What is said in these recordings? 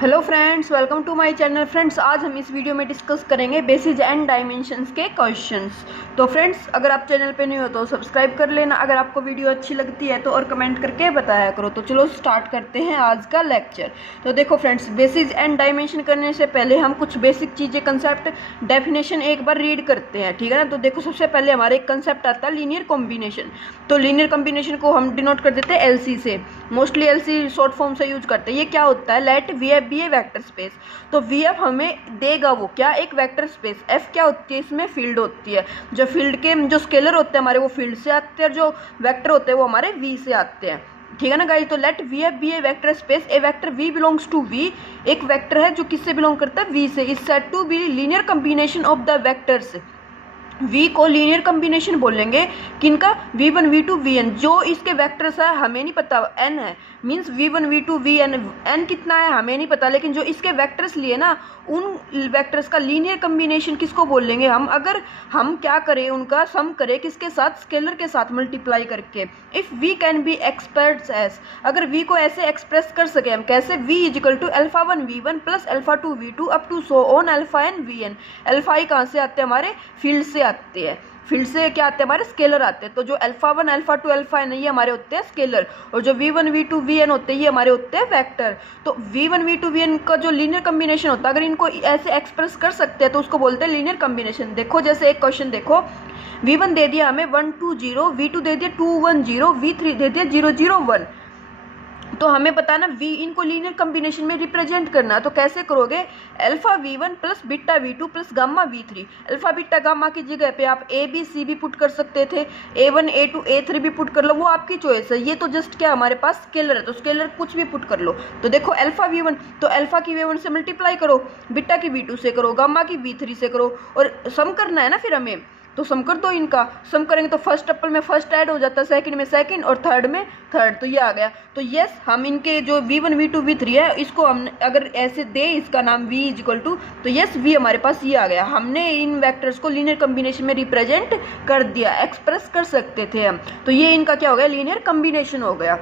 Hello friends, welcome to my channel. Friends, आज हम इस वीडियो में डिस्कस करेंगे बेसिस एंड डायमेंशंस के क्वेश्चंस। तो फ्रेंड्स, अगर आप चैनल पे नहीं हो तो सब्सक्राइब कर लेना। अगर आपको वीडियो अच्छी लगती है तो और कमेंट करके बताया करो। तो चलो स्टार्ट करते हैं आज का लेक्चर। तो देखो फ्रेंड्स, बेसिस एंड डायमेंशन करने से पहले हम कुछ बेसिक चीज़ें, कंसेप्ट, डेफिनेशन एक बार रीड करते हैं, ठीक है ना। तो देखो, सबसे पहले हमारे एक कंसेप्ट आता है लीनियर कॉम्बिनेशन। तो लीनियर कॉम्बिनेशन को हम डिनोट कर देते हैं एलसी से। मोस्टली एलसी शॉर्ट फॉर्म से यूज करते हैं। ये क्या होता है? Let V F be a vector space. तो वी एफ हमें देगा वो क्या? एक वेक्टर स्पेस। एफ क्या होती है? इसमें फील्ड होती है। जो फील्ड के जो स्केलर होते हैं हमारे, वो फील्ड से आते हैं, और जो वेक्टर होते हैं वो हमारे वी से आते हैं, ठीक है ना गाइस। तो let V F be a vector space. A vector V belongs to V. एक वेक्टर है जो किससे बिलोंग करता है? वी से। Is said to be linear combination of the vectors. v को लीनियर कॉम्बिनेशन बोलेंगे किनका? v1 v2 vn। जो इसके वेक्टर्स है हमें नहीं पता, n है, means v1 v2 vn। n कितना है हमें नहीं पता, लेकिन जो इसके वेक्टर्स लिए ना, उन वेक्टर्स का लीनियर कॉम्बिनेशन किसको बोलेंगे हम? अगर हम क्या करें, उनका सम करें किसके साथ? स्केलर के साथ मल्टीप्लाई करके। If v can be expressed as, अगर v को ऐसे एक्सप्रेस कर सके हम, कैसे? v is equal to alpha 1 v1 plus alpha 2 v2 up to so on alpha n vn। Alpha ही कहाँ से आते हैं? हमारे फील्ड से आते हैं। फील्ड से क्या आते हैं? हमारे स्केलर आते हैं। तो जो अल्फा 1 अल्फा 2 अल्फा n, ये हमारे होते हैं स्केलर, और जो v1 v2 vn होते हैं ये हमारे होते हैं वेक्टर। तो v1 v2 vn का जो लीनियर कॉम्बिनेशन होता है, अगर इनको ऐसे एक्सप्रेस कर सकते हैं तो उसको बोलते हैं लीनियर कॉम्बिनेशन। देखो, जैसे एक क्वेश्चन देखो, v1 दे दिया हमें 1 2 0, v2 दे दिया 2 1 0, v3 दे दिया 0 0 1। तो हमें पता है ना, v इनको लीनियर कॉम्बिनेशन में रिप्रेजेंट करना। तो कैसे करोगे? Alpha v1 plus beta v2 plus gamma v3। Alpha beta gamma की जगह पे आप a b c भी पुट कर सकते थे, a1 a2 a3 भी पुट कर लो, वो आपकी चॉइस है। ये तो जस्ट क्या हमारे पास स्केलर है, तो स्केलर कुछ भी पुट कर लो। तो देखो, अल्फा v1, तो अल्फा की v1 से मल्टीप्लाई करो, बीटा की v2 से करो, गामा की v3 से करो, और सम करना है ना फिर हमें। तो सम कर दो इनका। सम करेंगे तो फर्स्ट टप्पल में फर्स्ट ऐड हो जाता है, सेकंड में सेकंड, और थर्ड में थर्ड। तो ये आ गया। तो यस, हम इनके जो v1 v2 v3 है, इसको हम अगर ऐसे दे, इसका नाम v इजिकल टू, तो यस v हमारे पास ये आ गया। हमने इन वेक्टर्स को लीनियर कॉम्बिनेशन में रिप्रेजेंट कर दिया, एक्सप्रेस कर सकते थे हम। तो ये इनका क्या हो गया? लीनियर कॉम्बिनेशन हो गया।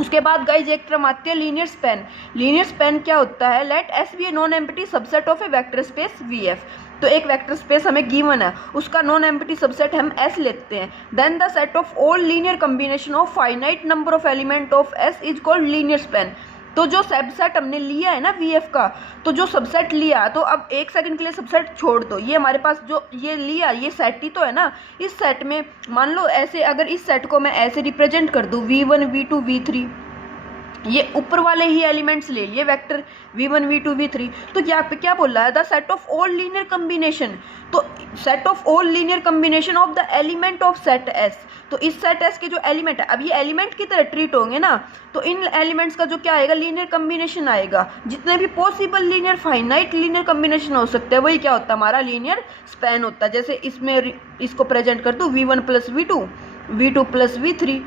उसके बाद गाइज एक टर्म आती है लीनियर स्पैन। लीनियर स्पैन क्या होता है? Let S be a non empty subset of a vector space V F. तो एक वेक्टर स्पेस हमें गिवन है, उसका नॉन एम्प्टी सबसेट हम एस लेते हैं। Then the set of all linear combination of finite number of element of S is called linear span. तो जो सबसेट हमने लिया है ना वीएफ का, तो जो सबसेट लिया, तो अब एक सेकंड के लिए सबसेट छोड़ दो। ये हमारे पास जो ये लिया, ये सेट ही तो है ना। इस सेट में मान लो ऐसे, अगर इस सेट को मैं ऐसे रिप्रेजेंट कर दूं, v1 v2 v3, ये ऊपर वाले ही एलिमेंट्स ले लिए वेक्टर v1 v2 v3। तो यहाँ पे क्या बोल रहा है? The set of all linear combination. तो set of all linear combination of the element of set S. तो इस सेट एस के जो एलिमेंट है, अब ये एलिमेंट की तरह ट्रीट होंगे ना, तो इन एलिमेंट्स का जो क्या आएगा? लीनियर कॉम्बिनेशन आएगा। जितने भी possible linear finite linear combination हो सकते हैं, वही क्या होता है? हमारा लीनियर स्पैन होता है। जैसे इसमें इसको प्रेजेंट कर दूँ, v1 plus v2, v2 plus v3,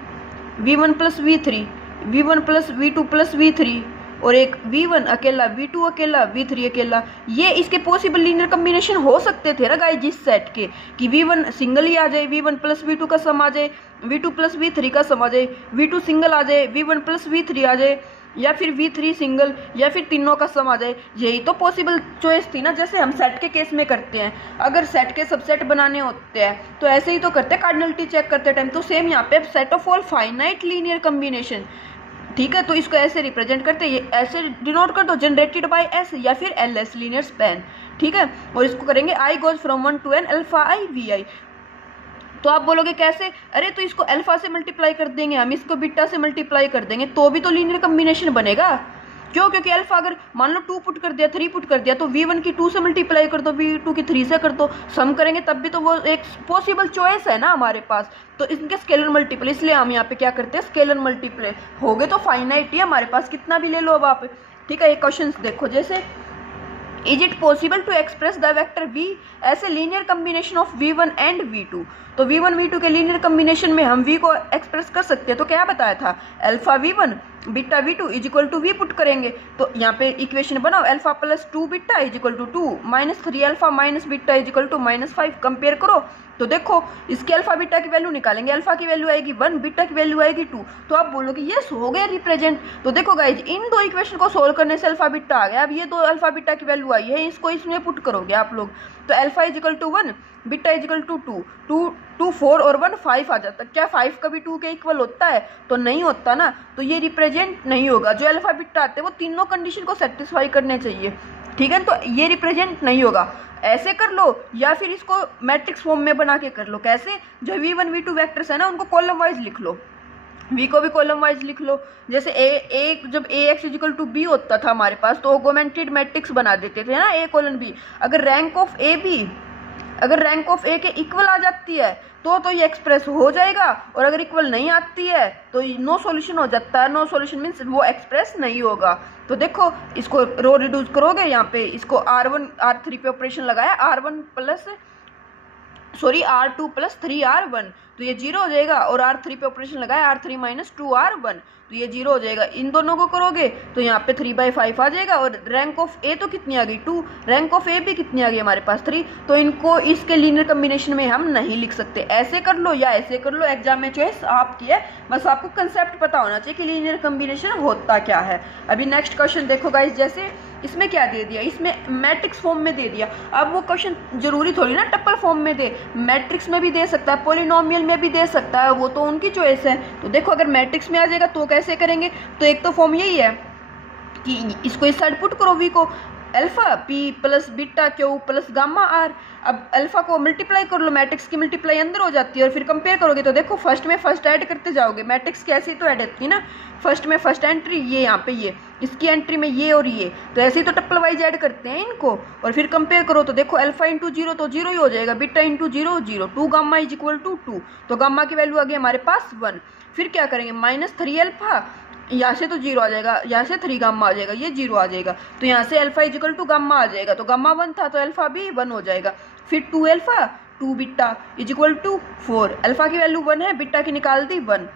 v1 plus v3, v1 plus v2 plus v3, और एक v1 अकेला, v2 अकेला, v3 अकेला। ये इसके पॉसिबल लीनियर कॉम्बिनेशन हो सकते थे ना गाइस, जिस सेट के कि v1 सिंगल ही आ जाए, v1 प्लस v2 का सम आ जाए, v2 प्लस v3 का सम आ जाए, v2 सिंगल आ जाए, v1 प्लस v3 आ जाए, या फिर v3 सिंगल, या फिर तीनों का सम आ जाए। यही तो पॉसिबल चॉइस थी ना, जैसे हम सेट के केस में करते हैं। अगर सेट के सबसेट बनाने होते हैं तो ऐसे ही तो करते हैं, कार्डिनलिटी चेक करते टाइम। तो सेम यहाँ पे set of all finite linear combination, ठीक है। तो इसको ऐसे रिप्रेजेंट करते हैं, ये ऐसे डिनोट कर दो, जनरेटेड बाय एस या फिर एल एस, लीनियर स्पैन, ठीक है। और इसको करेंगे I goes from 1 to n alpha I V I. तो आप बोलोगे कैसे? अरे तो इसको अल्फा से मल्टीप्लाई कर देंगे हम, इसको बीटा से मल्टीप्लाई कर देंगे, तो भी तो लीनियर कॉम्बिनेशन बनेगा। क्यों? क्योंकि अल्फा अगर मान लो 2 पुट कर दिया, 3 पुट कर दिया, तो v1 की 2 से मल्टीप्लाई कर दो, v2 की 3 से कर दो, सम करेंगे तब भी तो वो एक पॉसिबल चॉइस है ना हमारे पास। तो इनके स्केलर मल्टीपल, इसलिए हम यहाँ पे क्या करते हैं? Scalar multiply. हो गए तो फाइनाइट ही हमारे पास, कितना भी ले लो अब आप, ठीक है। ये क्वेश्चन देखो, जैसे is it possible to express the vector v as a linear combination of v1 and v2। तो v1 v2 के लीनियर कॉम्बिनेशन में हम v को एक्सप्रेस कर सकते हैं। तो क्या बताया था? Alpha v1 beta V2 is equal to V put करेंगे तो यहाँ पे इक्वेशन बनाओ, alpha plus 2 beta is equal to 2 minus 3 alpha minus beta is equal to -5। Compare करो तो देखो इसके अल्फा बीटा की वैल्यू निकालेंगे, अल्फा की वैल्यू आएगी 1, बीटा की वैल्यू आएगी 2। तो आप बोलोगे यस हो गया रिप्रेजेंट। तो देखो गाइज इन दो इक्वेशन को सोल्व करने से अल्फा बीटा आ गया। अब ये दो अल्फा बीटा की वैल्यू आई है, इसको इसमें पुट करोगे आप लोग तो alpha is equal to 1, beta is equal to 2 4 और 1 5 आ जाता। क्या 5 कभी 2 के इक्वल होता है? तो नहीं होता ना, तो ये रिप्रेजेंट नहीं होगा। जो अल्फा बीटा आते हैं वो तीनों कंडीशन को सेटिस्फाई करने चाहिए, ठीक है, तो ये रिप्रेजेंट नहीं होगा। ऐसे कर लो या फिर इसको मैट्रिक्स फॉर्म में बना के कर लो। कैसे? जो V1 V2 वेक्टर्स है ना उनको कॉलम वाइज लिख लो, V को भी कॉलम वाइज लिख लो। जैसे जब AX इक्वल टू B होता था हमारे पास तो ऑगमेंटेड मैट्रिक्स बना देते थे ना, A कोलन B। अगर रैंक ऑफ A के इक्वल आ जाती है तो ये एक्सप्रेस हो जाएगा, और अगर इक्वल नहीं आती है तो नो सॉल्यूशन हो जाता है। नो सॉल्यूशन मीन्स वो एक्सप्रेस नहीं होगा। तो देखो इसको रो रिड्यूस करोगे, यहाँ पे इसको R3 पे ऑपरेशन लगाया, R2 प्लस 3R1 तो ये 0 हो जाएगा, और R3 पे ऑपरेशन लगाया R3 माइनस 2R1 तो ये 0 हो जाएगा। इन दोनों को करोगे तो यहाँ पे 3/5 आ जाएगा, और रैंक ऑफ A तो कितनी आ गई 2, रैंक ऑफ A भी कितनी आ गई हमारे पास 3। तो इनको इसके लीनियर कम्बिनेशन में हम नहीं लिख सकते। ऐसे कर लो या ऐसे कर लो, एग्जाम में चॉइस आपकी है, बस आपको कंसेप्ट पता होना चाहिए कि लीनियर कम्बिनेशन होता क्या है। अभी नेक्स्ट क्वेश्चन देखो गाइस, जैसे इसमें क्या दे दिया, इसमें मैट्रिक्स फॉर्म में दे दिया। अब वो क्वेश्चन जरूरी थोड़ी ना टप्पल फॉर्म में दे, मैट्रिक्स में भी दे सकता है, पॉलिनोमियल में भी दे सकता है, वो तो उनकी चॉइस है। तो देखो अगर मैट्रिक्स में आ जाएगा तो कैसे करेंगे, तो एक तो फॉर्म यही है कि इसको इस साइड पुट करो, V को alpha P plus beta Q plus gamma R। अब अल्फा को मल्टीप्लाई कर लो, मैट्रिक्स की मल्टीप्लाई अंदर हो जाती है, और फिर कंपेयर करोगे तो देखो फर्स्ट में फर्स्ट ऐड करते जाओगे, मैट्रिक्स की ऐसी तो ऐड होती है ना, फर्स्ट में फर्स्ट एंट्री ये, यहाँ पे ये, इसकी एंट्री में ये और ये, तो ऐसे ही तो टप्पल वाइज ऐड करते हैं इनको, और फिर कंपेयर करो तो देखो अल्फा इंटू 0 तो 0 ही हो जाएगा, beta into 0 0, 2 gamma is equal to 2, तो गामा की वैल्यू आ गई हमारे पास 1। फिर क्या करेंगे, -3 अल्फा, यहाँ से तो 0 आ जाएगा, यहाँ से 3 गामा आ जाएगा, ये 0 आ जाएगा, तो यहाँ से alpha is equal to gamma आ जाएगा, तो गामा 1 था तो अल्फा भी 1 हो जाएगा। फिर 2 alpha 2 beta is equal to 4, alpha की वैल्यू 1 है, बीटा की निकाल दी 1,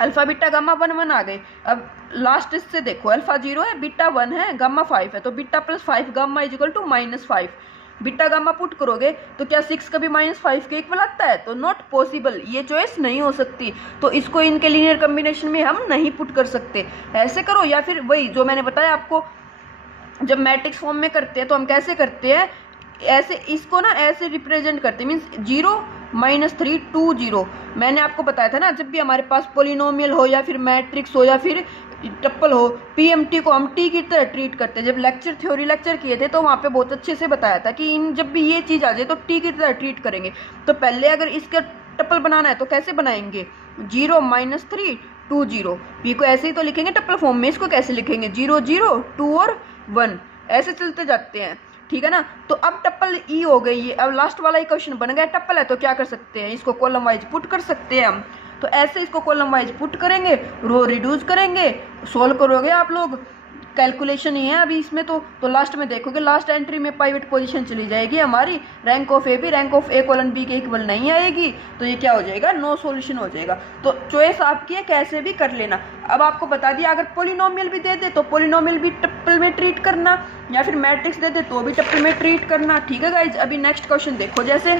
अल्फा बीटा गामा 1 1 आ गए। अब लास्ट से देखो अल्फा 0 है, बीटा 1 है, गामा 5 है, तो beta plus 5 gamma is equal to -5। Beta gamma put करोगे तो क्या 6 कभी -5 के इक्वल आता है, तो नॉट पॉसिबल, ये चॉइस नहीं हो सकती, तो इसको इनके लीनियर कम्बिनेशन में हम नहीं पुट कर सकते। ऐसे करो, या फिर वही जो मैंने बताया आपको, जब मैट्रिक्स फॉर्म में करते हैं तो हम कैसे करते हैं, ऐसे इसको ना ऐसे रिप्रेजेंट करते हैं, मीन्स 0 -3 2 0। मैंने आपको बताया था ना, जब भी हमारे पास पोलिनोमियल हो या फिर मैट्रिक्स हो या फिर टप्पल हो, PMT को हम T की तरह ट्रीट करते हैं। जब थ्योरी लेक्चर किए थे तो वहाँ पे बहुत अच्छे से बताया था कि इन जब भी ये चीज़ आ जाए तो T की तरह ट्रीट करेंगे। तो पहले अगर इसका टप्पल बनाना है तो कैसे बनाएंगे, 0 -3 2 0, P को ऐसे ही तो लिखेंगे टप्पल फॉर्म में, इसको कैसे लिखेंगे 0 0 2 और 1, ऐसे चलते जाते हैं, ठीक है ना। तो अब टप्पल E हो गई है, अब लास्ट वाला ही क्वेश्चन बन गया, टप्पल है तो क्या कर सकते हैं, इसको कॉलम वाइज पुट कर सकते हैं हम। तो ऐसे इसको कॉलम वाइज पुट करेंगे, रो रिड्यूस करेंगे, सोल्व करोगे आप लोग, कैलकुलेशन ही है अभी इसमें तो लास्ट में देखोगे लास्ट एंट्री में पाइवट पोजीशन चली जाएगी हमारी, रैंक ऑफ ए भी rank of A colon B के इक्वल नहीं आएगी, तो ये क्या हो जाएगा, नो सॉल्यूशन हो जाएगा। तो चॉइस आपकी है, कैसे भी कर लेना। अब आपको बता दिया, अगर पोलिनोमियल भी दे दे तो पोलिनोमियल भी टप्पल में ट्रीट करना, या फिर मैट्रिक्स दे दे तो भी टप्पल में ट्रीट करना, ठीक है गाइज। अभी नेक्स्ट क्वेश्चन देखो, जैसे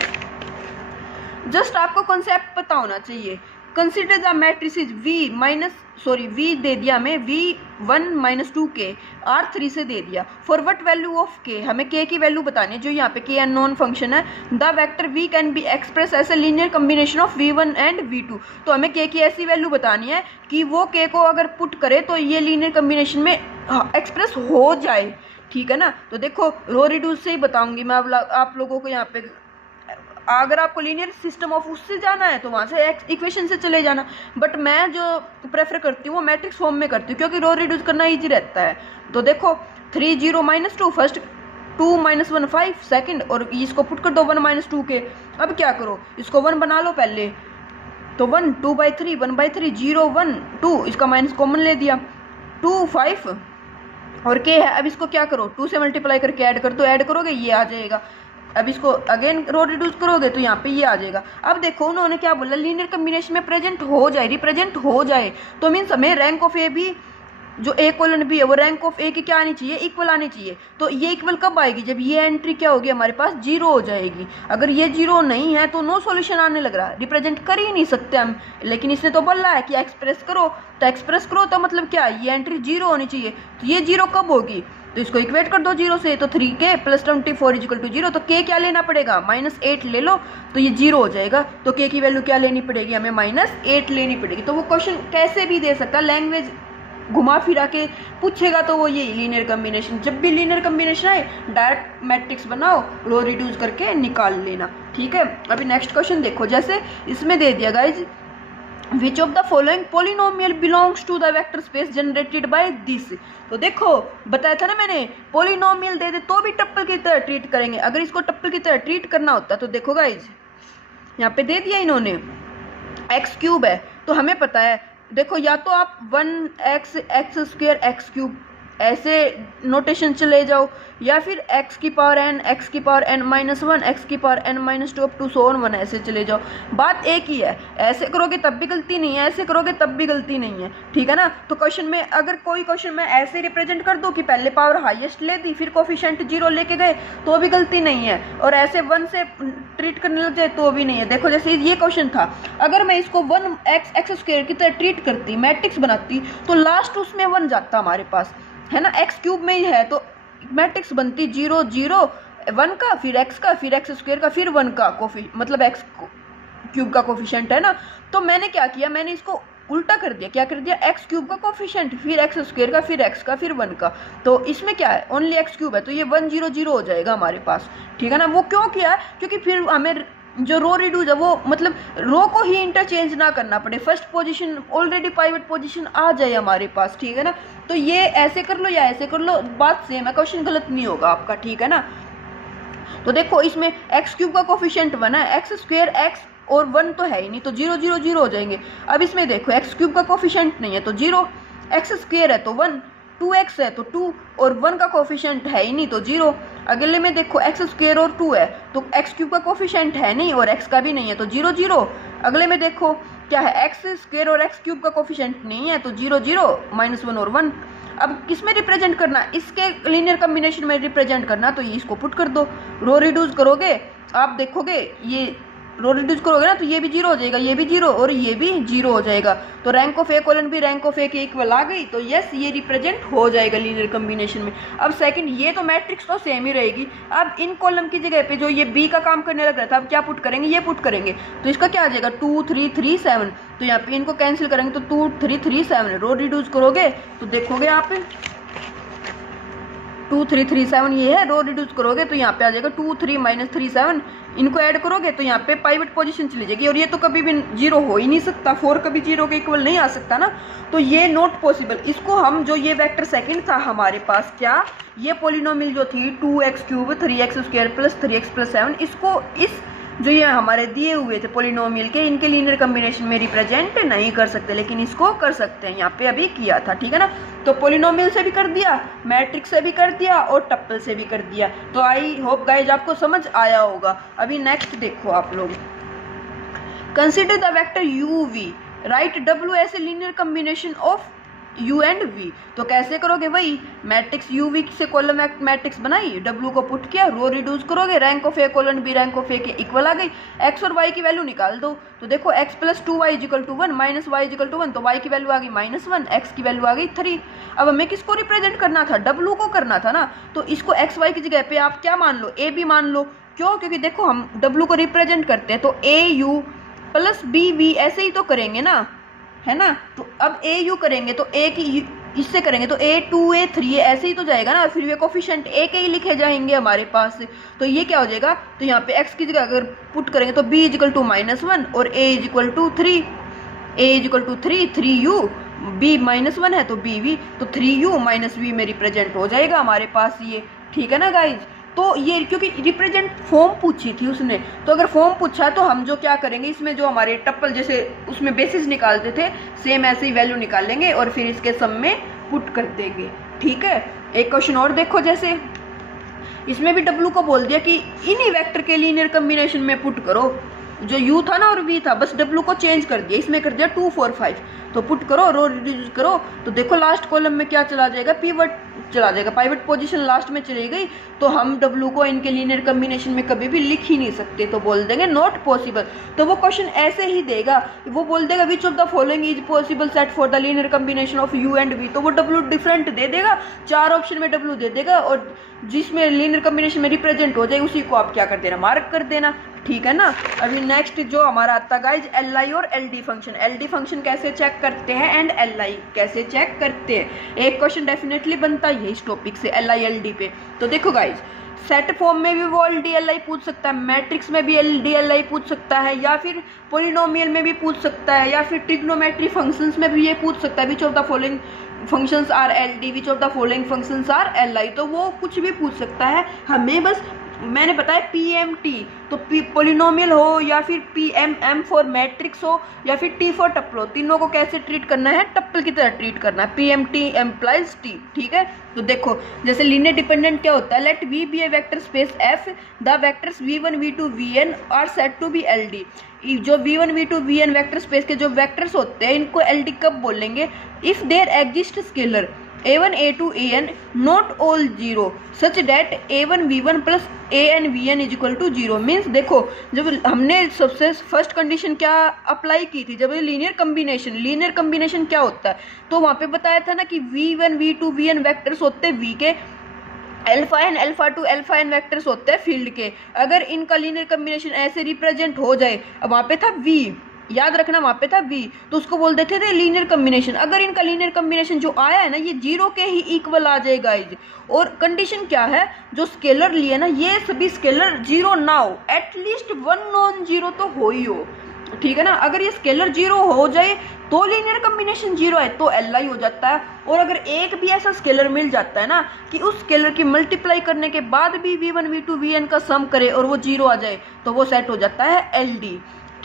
जस्ट आपको कॉन्सेप्ट पता होना चाहिए। कंसिडर द मैट्रिसेस V दे दिया हमें, V1 - 2K R3 से दे दिया, for what value of K, हमें K की वैल्यू बतानी है, जो यहाँ पे K अननोन फंक्शन है। The vector V can be express as a linear combination of V1 and V2, तो हमें K की ऐसी वैल्यू बतानी है कि वो K को अगर पुट करे तो ये लीनियर कम्बिनेशन में एक्सप्रेस हो जाए, ठीक है ना। तो देखो रो रिड्यूस से ही बताऊंगी मैं आप लोगों को। यहाँ पे अगर आपको लीनियर सिस्टम ऑफ उससे जाना है तो वहाँ से इक्वेशन से चले जाना, बट मैं जो प्रेफर करती हूँ वो मैट्रिक्स फॉर्म में करती हूँ, क्योंकि रो रिड्यूस करना ईजी रहता है। तो देखो 3 0 - 2 फर्स्ट, 2 - 1 5 सेकंड, और इसको पुट कर दो 1 - 2 के। अब क्या करो, इसको 1 बना लो पहले, तो 1 2/3 1/3 0 1 2, इसका माइनस कॉमन ले दिया, 2 5 और K है। अब इसको क्या करो, 2 से मल्टीप्लाई करके ऐड कर दो, ऐड करोगे ये आ जाएगा। अब इसको अगेन रो रिड्यूस करोगे तो यहाँ पे ये आ जाएगा। अब देखो उन्होंने क्या बोला, लीनियर कम्बिनेशन में प्रेजेंट हो जाए, रिप्रेजेंट हो जाए, तो मीन्स हमें रैंक ऑफ ए भी जो ए कोलन बी है वो रैंक ऑफ ए की क्या आनी चाहिए, इक्वल आनी चाहिए। तो ये इक्वल कब आएगी, जब ये एंट्री क्या होगी हमारे पास, जीरो हो जाएगी। अगर ये जीरो नहीं है तो नो सॉल्यूशन आने लग रहा है, रिप्रेजेंट कर ही नहीं सकते हम। लेकिन इसने तो बोला है कि एक्सप्रेस करो, तो एक्सप्रेस करो तो मतलब क्या, ये एंट्री जीरो होनी चाहिए। तो ये जीरो कब होगी, तो इसको इक्वेट कर दो जीरो से, तो 3k + 24 = 0। तो k क्या लेना पड़ेगा, -8 ले लो, तो ये जीरो हो जाएगा। तो k की वैल्यू क्या लेनी पड़ेगी, हमें -8 लेनी पड़ेगी। तो वो क्वेश्चन कैसे भी दे सकता है, लैंग्वेज घुमा फिरा के पूछेगा तो वो ये लीनियर कम्बिनेशन, जब भी लीनियर कम्बिनेशन आए डायरेक्ट मैट्रिक्स बनाओ, रो रिड्यूस करके निकाल लेना, ठीक है। अभी नेक्स्ट क्वेश्चन देखो, जैसे इसमें दे दिया guys, which of the following polynomial belongs to the vector space generated by this. तो देखो बताया था ना मैंने, पोलिनोमियल दे दे तो भी टप्पल की तरह ट्रीट करेंगे। अगर इसको टप्पल की तरह ट्रीट करना होता तो देखो गाइज, यहाँ पे दे दिया इन्होंने x³ है, तो हमें पता है, देखो या तो आप 1x x² x³ ऐसे नोटेशन चले जाओ, या फिर x की पावर n x की पावर n - 1 x की power n - 2 up to so on 1 ऐसे चले जाओ। बात एक ही है, ऐसे करोगे तब भी गलती नहीं है, ऐसे करोगे तब भी गलती नहीं है, ठीक है ना। तो क्वेश्चन में अगर कोई क्वेश्चन में ऐसे रिप्रेजेंट कर दूं कि पहले पावर हाईएस्ट ले दी फिर कोफिशिएंट 0 लेके गए तो भी गलती नहीं है, और ऐसे 1 से ट्रीट करने लग जाए तो भी नहीं है। देखो जैसे ये क्वेश्चन था, अगर मैं इसको 1x x² की तरह ट्रीट करती, मैट्रिक्स बनाती, तो लास्ट उसमें 1 जाता हमारे पास, है ना, x³ में ही है, तो मैट्रिक्स बनती 0 0 1 का, फिर x का, फिर x² का, फिर 1 का मतलब x³ का कोफिशिएंट है ना। तो मैंने क्या किया, मैंने इसको उल्टा कर दिया, क्या कर दिया, x³ का कोफिशिएंट, फिर x² का, फिर x का, फिर 1 का। तो इसमें क्या है, ओनली x³ है, तो ये 1 0 0 हो जाएगा हमारे पास, ठीक है ना। वो क्यों किया, क्योंकि फिर हमें जो रो रिड्यूस है वो मतलब रो को ही इंटरचेंज ना करना पड़े, first position already pivot position आ जाए हमारे पास, ठीक है ना। तो ये ऐसे कर लो या ऐसे कर लो, बात सेम है, क्वेश्चन गलत नहीं होगा आपका, ठीक है ना। तो देखो इसमें x³ का कोफिशिएंट 1 है, x² x और 1 तो है ही नहीं, तो 0 0 0 हो जाएंगे। अब इसमें देखो x³ का कोफिशिएंट नहीं है तो 0, x² है तो 1, 2x है तो 2, और 1 का कोफिशिएंट है ही नहीं तो 0। अगले में देखो x² और 2 है, तो x³ का कोफिशिएंट है नहीं और x का भी नहीं है तो 0 0। अगले में देखो क्या है, x² और x³ का कोफिशिएंट नहीं है तो 0 0 -1 और 1। अब किस में रिप्रेजेंट करना, इसके लीनियर कम्बिनेशन में रिप्रेजेंट करना, तो ये इसको पुट कर दो, रो रिड्यूस करोगे आप देखोगे, ये रो रिड्यूस करोगे ना तो ये भी 0 हो जाएगा, ये भी 0 और ये भी 0 हो जाएगा। तो रैंक ऑफ ए कोलन भी रैंक ऑफ ए के इक्वल आ गई, तो यस ये रिप्रेजेंट हो जाएगा लीनियर कम्बिनेशन में। अब सेकंड, ये तो मैट्रिक्स तो सेम ही रहेगी, अब इन कॉलम की जगह पे जो ये बी का काम करने लग रहा था, अब क्या पुट करेंगे, ये पुट करेंगे, तो इसका क्या आ जाएगा 2 3 3 7। तो यहाँ पे इनको कैंसिल करेंगे तो 2 3 3 7, रो रिड्यूस करोगे तो देखोगे आप 2 3 3 7 ये है, रो रिड्यूस करोगे तो यहाँ पे आ जाएगा 2 3 -3 7, इनको ऐड करोगे तो यहाँ पे पाइवट पोजीशन चली जाएगी, और ये तो कभी भी 0 हो ही नहीं सकता, 4 कभी 0 के इक्वल नहीं आ सकता ना, तो ये नॉट पॉसिबल। इसको हम जो ये वेक्टर सेकंड था हमारे पास, क्या ये पोलिनोमियल जो थी 2x³ 3x² + 3x + 7, इसको इस जो ये हमारे दिए हुए थे पोलिनोमियल के, इनके लीनियर कम्बिनेशन में रिप्रेजेंट नहीं कर सकते, लेकिन इसको कर सकते हैं, यहाँ पे अभी किया था, ठीक है ना। तो पोलिनोमियल से भी कर दिया, मैट्रिक्स से भी कर दिया और टप्पल से भी कर दिया। तो आई होप गाइज आपको समझ आया होगा। अभी नेक्स्ट देखो आप लोग, consider the vector uv, right w as a linear combination of u and v। तो कैसे करोगे, वही मैट्रिक्स uv से कॉलम मैट्रिक्स बनाई, w को पुट किया, रो रिड्यूस करोगे, rank of A colon B rank of A के इक्वल आ गई, x और y की वैल्यू निकाल दो। तो देखो x + 2y = 1 - y = 1, तो y की वैल्यू आ गई -1, x की वैल्यू आ गई 3। अब हमें किसको रिप्रेजेंट करना था, w को करना था ना, तो इसको x y की जगह पे आप क्या मान लो, a b मान लो। क्यों, क्योंकि देखो हम w को रिप्रेजेंट करते हैं तो a u + b v ऐसे ही तो करेंगे ना, है ना। तो अब ए यू करेंगे तो ए की इससे करेंगे तो ए 2 a 3 ऐसे ही तो जाएगा ना, फिर ये कोफिशिएंट ए के ही लिखे जाएंगे हमारे पास। तो ये क्या हो जाएगा, तो यहाँ पे x की जगह अगर पुट करेंगे तो b = -1 और a = 3, a = 3 3u, b -1 है तो bv, तो 3u - v में रिप्रेजेंट हो जाएगा हमारे पास ये, ठीक है ना गाइज। तो ये क्योंकि रिप्रेजेंट फॉर्म पूछी थी उसने, तो अगर फॉर्म पूछा तो हम जो क्या करेंगे, इसमें जो हमारे टप्पल जैसे उसमें बेसिस निकालते थे सेम ऐसे ही वैल्यू निकाल लेंगे और फिर इसके सम में पुट कर देंगे, ठीक है। एक क्वेश्चन और देखो, जैसे इसमें भी w को बोल दिया कि इन्हीं वेक्टर के लीनियर कम्बिनेशन में पुट करो, जो u था ना और v था, बस w को चेंज कर दिया, इसमें कर दिया 2 4 5। तो पुट करो, रो रिड्यूस करो, तो देखो लास्ट कॉलम में क्या चला जाएगा, पिवट चला जाएगा, पाइवट पोजीशन लास्ट में चली गई। तो हम w को इनके लीनियर कॉम्बिनेशन में कभी भी लिख ही नहीं सकते, तो बोल देंगे नॉट पॉसिबल। तो वो क्वेश्चन ऐसे ही देगा, वो बोल देगा विच of the following is possible set for the linear combination of u and v। तो वो w डिफरेंट दे देगा, 4 ऑप्शन में w दे देगा, और जिसमें लीनियर कॉम्बिनेशन में रिप्रेजेंट हो जाए उसी को आप क्या कर देना, मार्क कर देना, ठीक है ना। अभी नेक्स्ट जो हमारा आता गाइज LI और LD फंक्शन। LD फंक्शन कैसे चेक करते हैं एंड LI कैसे चेक करते हैं, एक क्वेश्चन डेफिनेटली बनता है इस टॉपिक से LI LD पे। तो देखो गाइज, सेट फॉर्म में भी वो LD LI पूछ सकता है, मैट्रिक्स में भी LD LI पूछ सकता है, या फिर पोलिनोमियल में भी पूछ सकता है, या फिर ट्रिग्नोमेट्री फंक्शंस में भी ये पूछ सकता है which of the following functions are LD, which of the following functions are LI। तो वो कुछ भी पूछ सकता है, हमें बस मैंने बताया PMT, तो पोलिनोमियल हो या फिर PMM फॉर मैट्रिक्स हो या फिर T फॉर टप्पल हो, तीनों को कैसे ट्रीट करना है, टप्पल की तरह ट्रीट करना है, PMT एम्प्लाइज T, ठीक है। तो देखो जैसे लीनियर डिपेंडेंट क्या होता है, let V be a vector space F, the vectors V1 V2 Vn are set to be LD। जो V1 V2 Vn vector space के जो वेक्टर्स होते हैं इनको LD कब बोलेंगे, if there exist scalar A1 A2 An not all 0 such that A1 V1 plus An Vn is equal to 0। Means देखो जब हमने सबसे फर्स्ट कंडीशन क्या अप्लाई की थी, जब लीनियर कम्बिनेशन क्या होता है, तो वहाँ पे बताया था ना कि V1 V2 Vn वेक्टर्स होते हैं V के, alpha n alpha two alpha n vectors होते हैं फील्ड के। अगर इनका लीनियर कम्बिनेशन ऐसे रिप्रेजेंट हो जाए, अब वहाँ पे था V, याद रखना वहाँ पे था V, तो उसको बोल देते थे लीनियर कम्बिनेशन। अगर इनका लीनियर कम्बिनेशन जो आया है ना ये 0 के ही इक्वल आ जाएगा। और कंडीशन क्या है, जो स्केलर लिए ना ये सभी स्केलर 0 ना हो, एटलीस्ट 1 नॉन 0 तो हो ही हो, ठीक है ना। अगर ये स्केलर 0 हो जाए तो लीनियर कम्बिनेशन 0 है तो LI हो जाता है। और अगर एक भी ऐसा स्केलर मिल जाता है ना कि उस स्केलर की मल्टीप्लाई करने के बाद भी V1 V2 Vn का सम करे और वो 0 आ जाए तो वो सेट हो जाता है LD,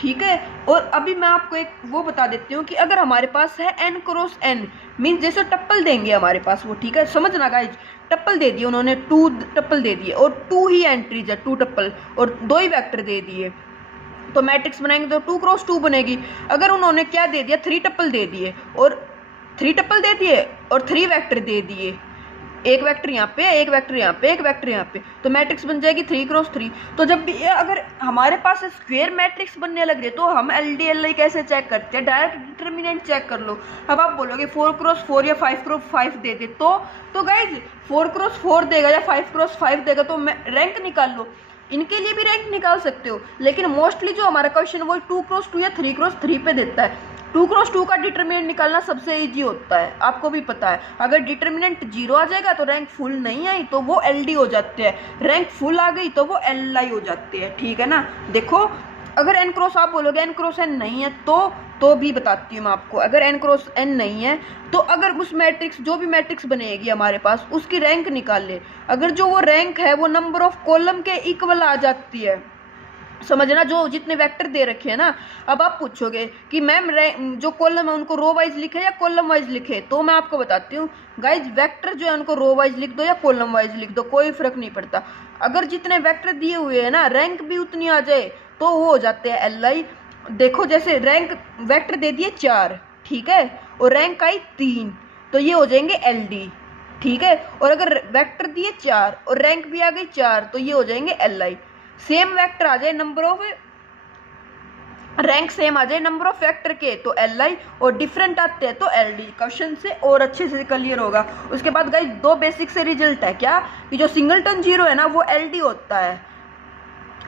ठीक है। और अभी मैं आपको एक वो बता देती हूँ कि अगर हमारे पास है n क्रॉस n, मीन्स जैसे टप्पल देंगे हमारे पास वो, ठीक है, समझना गाइज, टप्पल दे दिए उन्होंने, 2 टप्पल दे दिए और 2 ही एंट्रीज है, 2 टप्पल और 2 ही वेक्टर दे दिए, तो मैट्रिक्स बनाएंगे तो 2 क्रॉस 2 बनेगी। अगर उन्होंने क्या दे दिया, 3 टप्पल दे दिए और 3 टप्पल दे दिए और 3 वेक्टर दे दिए, एक वेक्टर यहाँ पे, एक वेक्टर यहाँ पे, एक वेक्टर यहाँ पे, तो मैट्रिक्स बन जाएगी 3 क्रॉस 3। तो जब भी अगर हमारे पास स्क्वायर मैट्रिक्स बनने लग रहे तो हम LD LI कैसे चेक करते हैं, डायरेक्ट डिटर्मिनेंट चेक कर लो। अब आप बोलोगे 4 क्रॉस 4 या 5 क्रॉस 5 दे दे, तो गाइज 4 क्रॉस 4 देगा या 5 क्रॉस 5 देगा तो रैंक निकाल लो, इनके लिए भी रैंक निकाल सकते हो। लेकिन मोस्टली जो हमारा क्वेश्चन वो 2 क्रॉस 2 या 3 क्रॉस 3 पे देता है। 2 क्रॉस 2 का डिटर्मिनेंट निकालना सबसे इजी होता है, आपको भी पता है। अगर डिटर्मिनेंट 0 आ जाएगा तो रैंक फुल नहीं आई तो वो LD हो जाते हैं, रैंक फुल आ गई तो वो LI हो जाते हैं, ठीक है ना। देखो अगर n क्रॉस, आप बोलोगे n क्रॉस n नहीं है तो भी बताती हूँ मैं आपको, अगर n क्रॉस n नहीं है तो अगर उस मैट्रिक्स जो भी मैट्रिक्स बनेगी हमारे पास उसकी रैंक निकाल ले, अगर जो वो रैंक है वो नंबर ऑफ कॉलम के इक्वल आ जाती है, समझना, जो जितने वेक्टर दे रखे हैं ना। अब आप पूछोगे कि मैम जो कॉलम है उनको रो वाइज लिखे या कॉलम वाइज लिखे, तो मैं आपको बताती हूँ गाइज, वेक्टर जो है उनको रो वाइज लिख दो या कॉलम वाइज लिख दो, कोई फर्क नहीं पड़ता। अगर जितने वेक्टर दिए हुए हैं ना रैंक भी उतनी आ जाए तो वो हो जाते हैं LI। देखो जैसे रैंक वेक्टर दे दिए 4, ठीक है, और रैंक आई 3 तो ये हो जाएंगे LD, ठीक है। और अगर वेक्टर दिए 4 और रैंक भी आ गई 4 तो ये हो जाएंगे LI। सेम वेक्टर आ जाए, नंबर ऑफ रैंक सेम आ जाए नंबर ऑफ वेक्टर के तो LI, और डिफरेंट आते हैं तो LD। क्वेश्चन से और अच्छे से क्लियर होगा। उसके बाद गाइस 2 बेसिक से रिजल्ट है क्या, कि जो सिंगलटन 0 है ना वो LD होता है।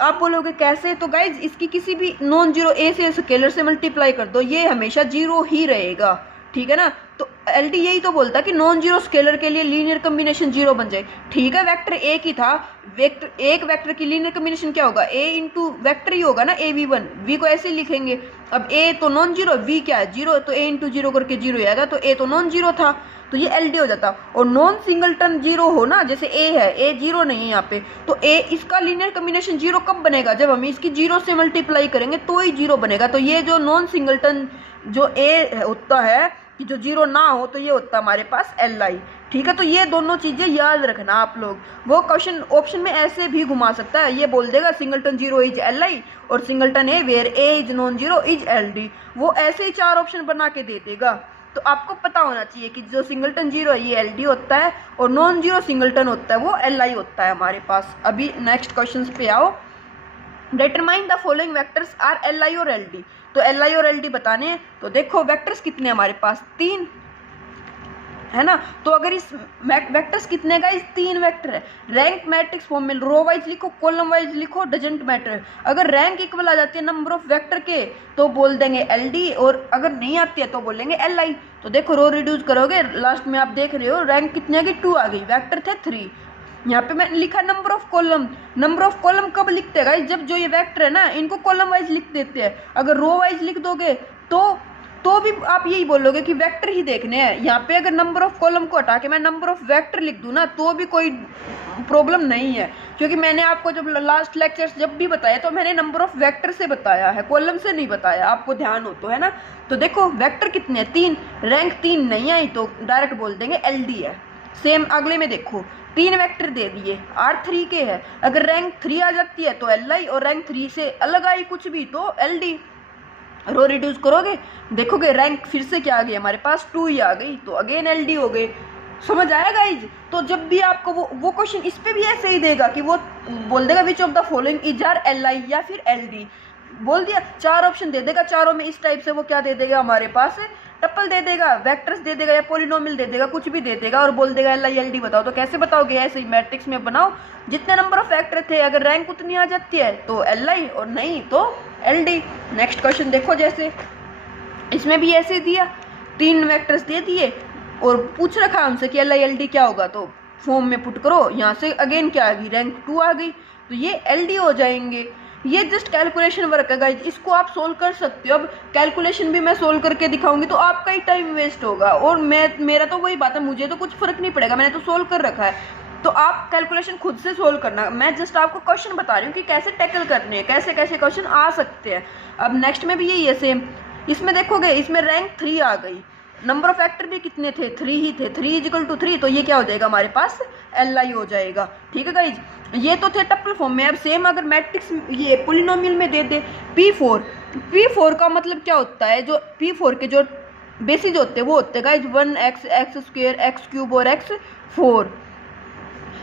आप बोलोगे कैसे, तो गाइज इसकी किसी भी नॉन जीरो ए से स्केलर से मल्टीप्लाई कर दो, ये हमेशा 0 ही रहेगा, ठीक है ना। तो LD यही तो बोलता कि नॉन जीरो स्केलर के लिए लीनियर कम्बिनेशन 0 बन जाए, ठीक है। वेक्टर एक ही था, एक वेक्टर की लीनियर कम्बिनेशन क्या होगा, A इंटू वेक्टर ही होगा ना, AV1, V को ऐसे लिखेंगे। अब A तो नॉन जीरो, V क्या है 0, तो A इंटू 0 करके 0 आएगा, तो A तो नॉन जीरो था तो ये LD हो जाता। और नॉन सिंगलटन 0 हो ना, जैसे A है, A 0 नहीं है यहाँ पे, तो A इसका लीनियर कम्बिनेशन 0 कब बनेगा, जब हम इसकी 0 से मल्टीप्लाई करेंगे तो ही 0 बनेगा। तो ये जो नॉन सिंगलटन जो A होता है कि जो 0 ना हो तो ये होता है हमारे पास LI, ठीक है, तो ये दोनों चीजें याद रखना आप लोग। वो क्वेश्चन ऑप्शन में ऐसे भी घुमा सकता है, ये बोल देगा singleton zero is L I और singleton A where A is non zero is L D, वो ऐसे ही 4 ऑप्शन बना के दे देगा। तो आपको पता होना चाहिए कि जो सिंगलटन जीरो है ये एल डी होता है और नॉन जीरो सिंगलटन होता है वो एल आई होता है हमारे पास। अभी नेक्स्ट क्वेश्चन पे आओ। Determine the following vectors are L I और एल डी। तो एल आई और एल डी बताने हैं, तो देखो वेक्टर्स कितने हमारे पास 3 है ना। तो अगर इस वेक्टर्स कितने का, इस 3 वेक्टर है। रैंक मैट्रिक्स फॉर्म में रो वाइज लिखो, कॉलम वाइज लिखो, डजंट मैटर। अगर रैंक इक्वल आ जाती है नंबर ऑफ वेक्टर के तो बोल देंगे एल डी, और अगर नहीं आती है तो बोलेंगे एल आई। तो देखो रो रिड्यूस करोगे, लास्ट में आप देख रहे हो रैंक कितने आ गई, 2 आ गई, वेक्टर थे 3। यहाँ पे मैंने लिखा number of column. Number of column कब लिखते हैं, जब जो ये वेक्टर है ना इनको कॉलम वाइज लिख देते हैं। अगर रो वाइज लिख दोगे तो भी आप यही बोलोगे कि वेक्टर ही देखने हैं। यहाँ पे अगर नंबर ऑफ कॉलम को हटा के मैं नंबर ऑफ वेक्टर लिख दूं ना तो भी कोई प्रॉब्लम नहीं है, क्योंकि मैंने आपको जब लास्ट लेक्चर्स जब भी बताया तो मैंने नंबर ऑफ वेक्टर से बताया है, कॉलम से नहीं बताया, आपको ध्यान हो तो, है ना। तो देखो वेक्टर कितने, 3, रैंक 3 नहीं आई तो डायरेक्ट बोल देंगे एल डी है। सेम अगले में देखो 3 वेक्टर दे दिए, R3 के है, अगर रैंक 3 आ जाती है तो एल आई, और रैंक 3 से अलग आई कुछ भी तो एल डी। रो रिड्यूस करोगे, देखोगे रैंक फिर से क्या आ गई हमारे पास, 2 ही आ गई, तो अगेन एल डी हो गए। समझ आया गाइज। तो जब भी आपको वो क्वेश्चन इस पे भी ऐसे ही देगा कि वो बोल देगा विच of the following is are L आई या फिर एल डी, बोल दिया 4 ऑप्शन दे देगा, चारों में इस टाइप से वो क्या दे देगा हमारे पास, टप्पल दे देगा, वेक्टर्स दे देगा या पॉलिनोमियल दे देगा, कुछ भी दे देगा और बोल देगा एल आई एल डी बताओ। तो कैसे बताओगे, ऐसे ही मैट्रिक्स में बनाओ, जितने नंबर ऑफ वेक्टर थे अगर रैंक उतनी आ जाती है तो एल आई और नहीं तो एल डी। नेक्स्ट क्वेश्चन देखो, जैसे इसमें भी ऐसे दिया, 3 वेक्टर्स दे दिए और पूछ रखा हमसे कि एल आई एल डी क्या होगा, तो फॉर्म में पुट करो, यहाँ से अगेन क्या आ गई, रैंक 2 आ गई, तो ये एल डी हो जाएंगे। ये जस्ट कैलकुलेशन वर्क है गाइज, इसको आप सोल्व कर सकते हो। अब कैलकुलेशन भी मैं सोल्व करके दिखाऊंगी तो आपका ही टाइम वेस्ट होगा, और मेरा तो वही बात है, मुझे तो कुछ फर्क नहीं पड़ेगा, मैंने तो सोल्व कर रखा है। तो आप कैलकुलेशन खुद से सोल्व करना, मैं जस्ट आपको क्वेश्चन बता रही हूँ कि कैसे टैकल करने हैं, कैसे कैसे क्वेश्चन आ सकते हैं। अब नेक्स्ट में भी यही है सेम, इसमें देखोगे इसमें रैंक 3 आ गई, नंबर ऑफ फैक्टर भी कितने थे, 3 ही थे, 3 इजिकल टू 3, तो ये क्या हो जाएगा हमारे पास एल आई हो जाएगा। ठीक है गाइज, ये तो थे टप्पल फॉर्म में। अब सेम अगर मैट्रिक्स ये पोलिनोमियल में दे दे P4 का मतलब क्या होता है, जो P4 के जो बेसिस होते हैं वो होते हैं गाइज 1x, x² x³ और x4।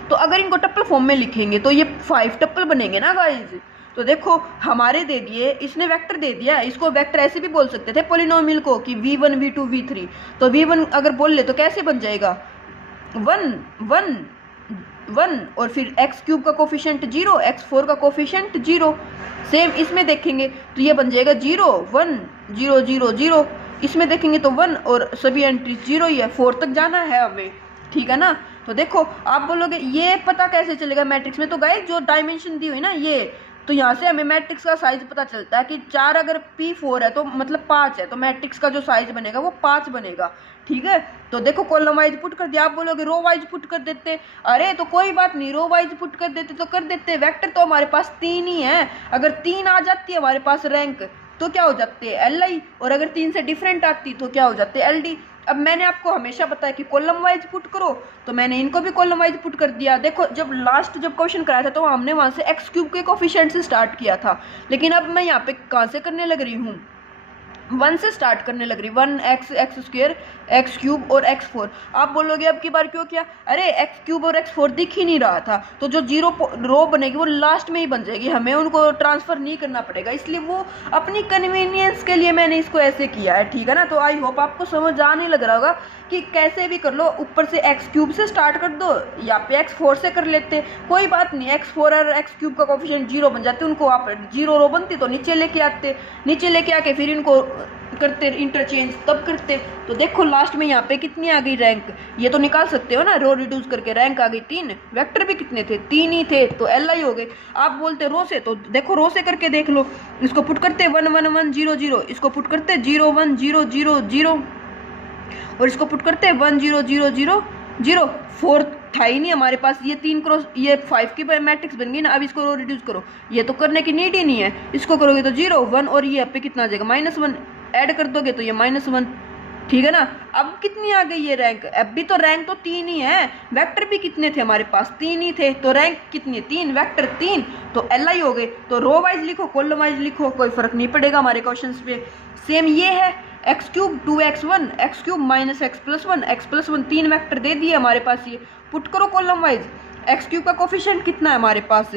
तो अगर इनको टप्पल फॉर्म में लिखेंगे तो ये 5 टप्पल बनेंगे ना गाइज। तो देखो हमारे दे दिए, इसने वेक्टर दे दिया, इसको वेक्टर ऐसे भी बोल सकते थे पोलिनोमियल को कि v1 v2 v3। तो v1 अगर बोल ले तो कैसे बन जाएगा, 1 1 1 और फिर x³ का कोफिशिएंट 0, x4 का कोफिशिएंट 0। सेम इसमें देखेंगे तो ये बन जाएगा 0 1 0 0 0। इसमें देखेंगे तो 1 और सभी एंट्री 0 ही है, 4 तक जाना है हमें। ठीक है ना। तो देखो आप बोलोगे ये पता कैसे चलेगा मैट्रिक्स में, तो गाइस जो डायमेंशन दी हुई ना ये, तो यहाँ से हमें मैट्रिक्स का साइज पता चलता है कि 4 अगर P4 है तो मतलब 5 है, तो मैट्रिक्स का जो साइज बनेगा वो 5 बनेगा। ठीक है। तो देखो कॉलम वाइज पुट कर दिया, आप बोलोगे रो वाइज पुट कर देते, अरे तो कोई बात नहीं, रो वाइज पुट कर देते तो कर देते, वेक्टर तो हमारे पास 3 ही है, अगर 3 आ जाती है हमारे पास रैंक तो क्या हो जाते हैं एल आई, और अगर 3 से डिफरेंट आती तो क्या हो जाते हैं एल डी। अब मैंने आपको हमेशा बताया कि कॉलम वाइज पुट करो, तो मैंने इनको भी कॉलम वाइज पुट कर दिया। देखो जब क्वेश्चन कराया था तो हमने वहाँ से x³ के कोफिशिएंट से स्टार्ट किया था, लेकिन अब मैं यहाँ पे कहाँ से करने लग रही हूँ, 1 से स्टार्ट करने लग रही, 1x x² x³ और x4। आप बोलोगे अब की बार क्यों किया, अरे x³ और x4 दिख ही नहीं रहा था, तो जो 0 रो बनेगी वो लास्ट में ही बन जाएगी, हमें उनको ट्रांसफर नहीं करना पड़ेगा, इसलिए वो अपनी कन्वीनियंस के लिए मैंने इसको ऐसे किया है। ठीक है ना। तो आई होप आपको समझ आने लग रहा होगा कि कैसे भी कर लो, ऊपर से x³ से स्टार्ट कर दो या पे x4 से कर लेते, कोई बात नहीं, x4 और x³ का कोफिशिएंट 0 बन जाते, उनको आप 0 रो बनती तो नीचे लेके आते, नीचे लेके आके फिर इनको करते इंटरचेंज तब करते। तो देखो लास्ट में यहाँ पे कितनी आ गई रैंक, ये तो निकाल सकते हो ना, रो रिड्यूस करके रैंक आ गई 3, वेक्टर भी कितने थे 3 ही थे, तो एल आई हो गए। आप बोलते रो से, तो देखो रो से करके देख लो, इसको पुट करते 1 1 1 0 0, इसको पुट करते 0 1 0 0 0, और इसको पुट करते 1 0 0 0 0। 4 था ही नहीं हमारे पास, ये 3 क्रॉस ये 5 की मैट्रिक्स बन गई ना। अब इसको रो रिड्यूस करो, ये तो करने की नीड ही नहीं है, इसको करोगे तो 0 1 और ये पे कितना आ जाएगा -1, ऐड कर दोगे तो ये -1, ठीक है ना। अब कितनी आ गई ये रैंक, अब भी तो रैंक तो 3 ही है, वेक्टर भी कितने थे हमारे पास, 3 ही थे, तो रैंक कितनी, 3, वेक्टर 3, तो एल आई हो गए। तो रो वाइज लिखो कॉलम वाइज लिखो, कोई फर्क नहीं पड़ेगा हमारे क्वेश्चन पे। सेम ये है x cube 2x1 x cube minus x plus one 3 vector दे दिए हमारे पास, ये पुट करो कॉलम वाइज। एक्स क्यूब का कोफिशिएंट कितना है हमारे पास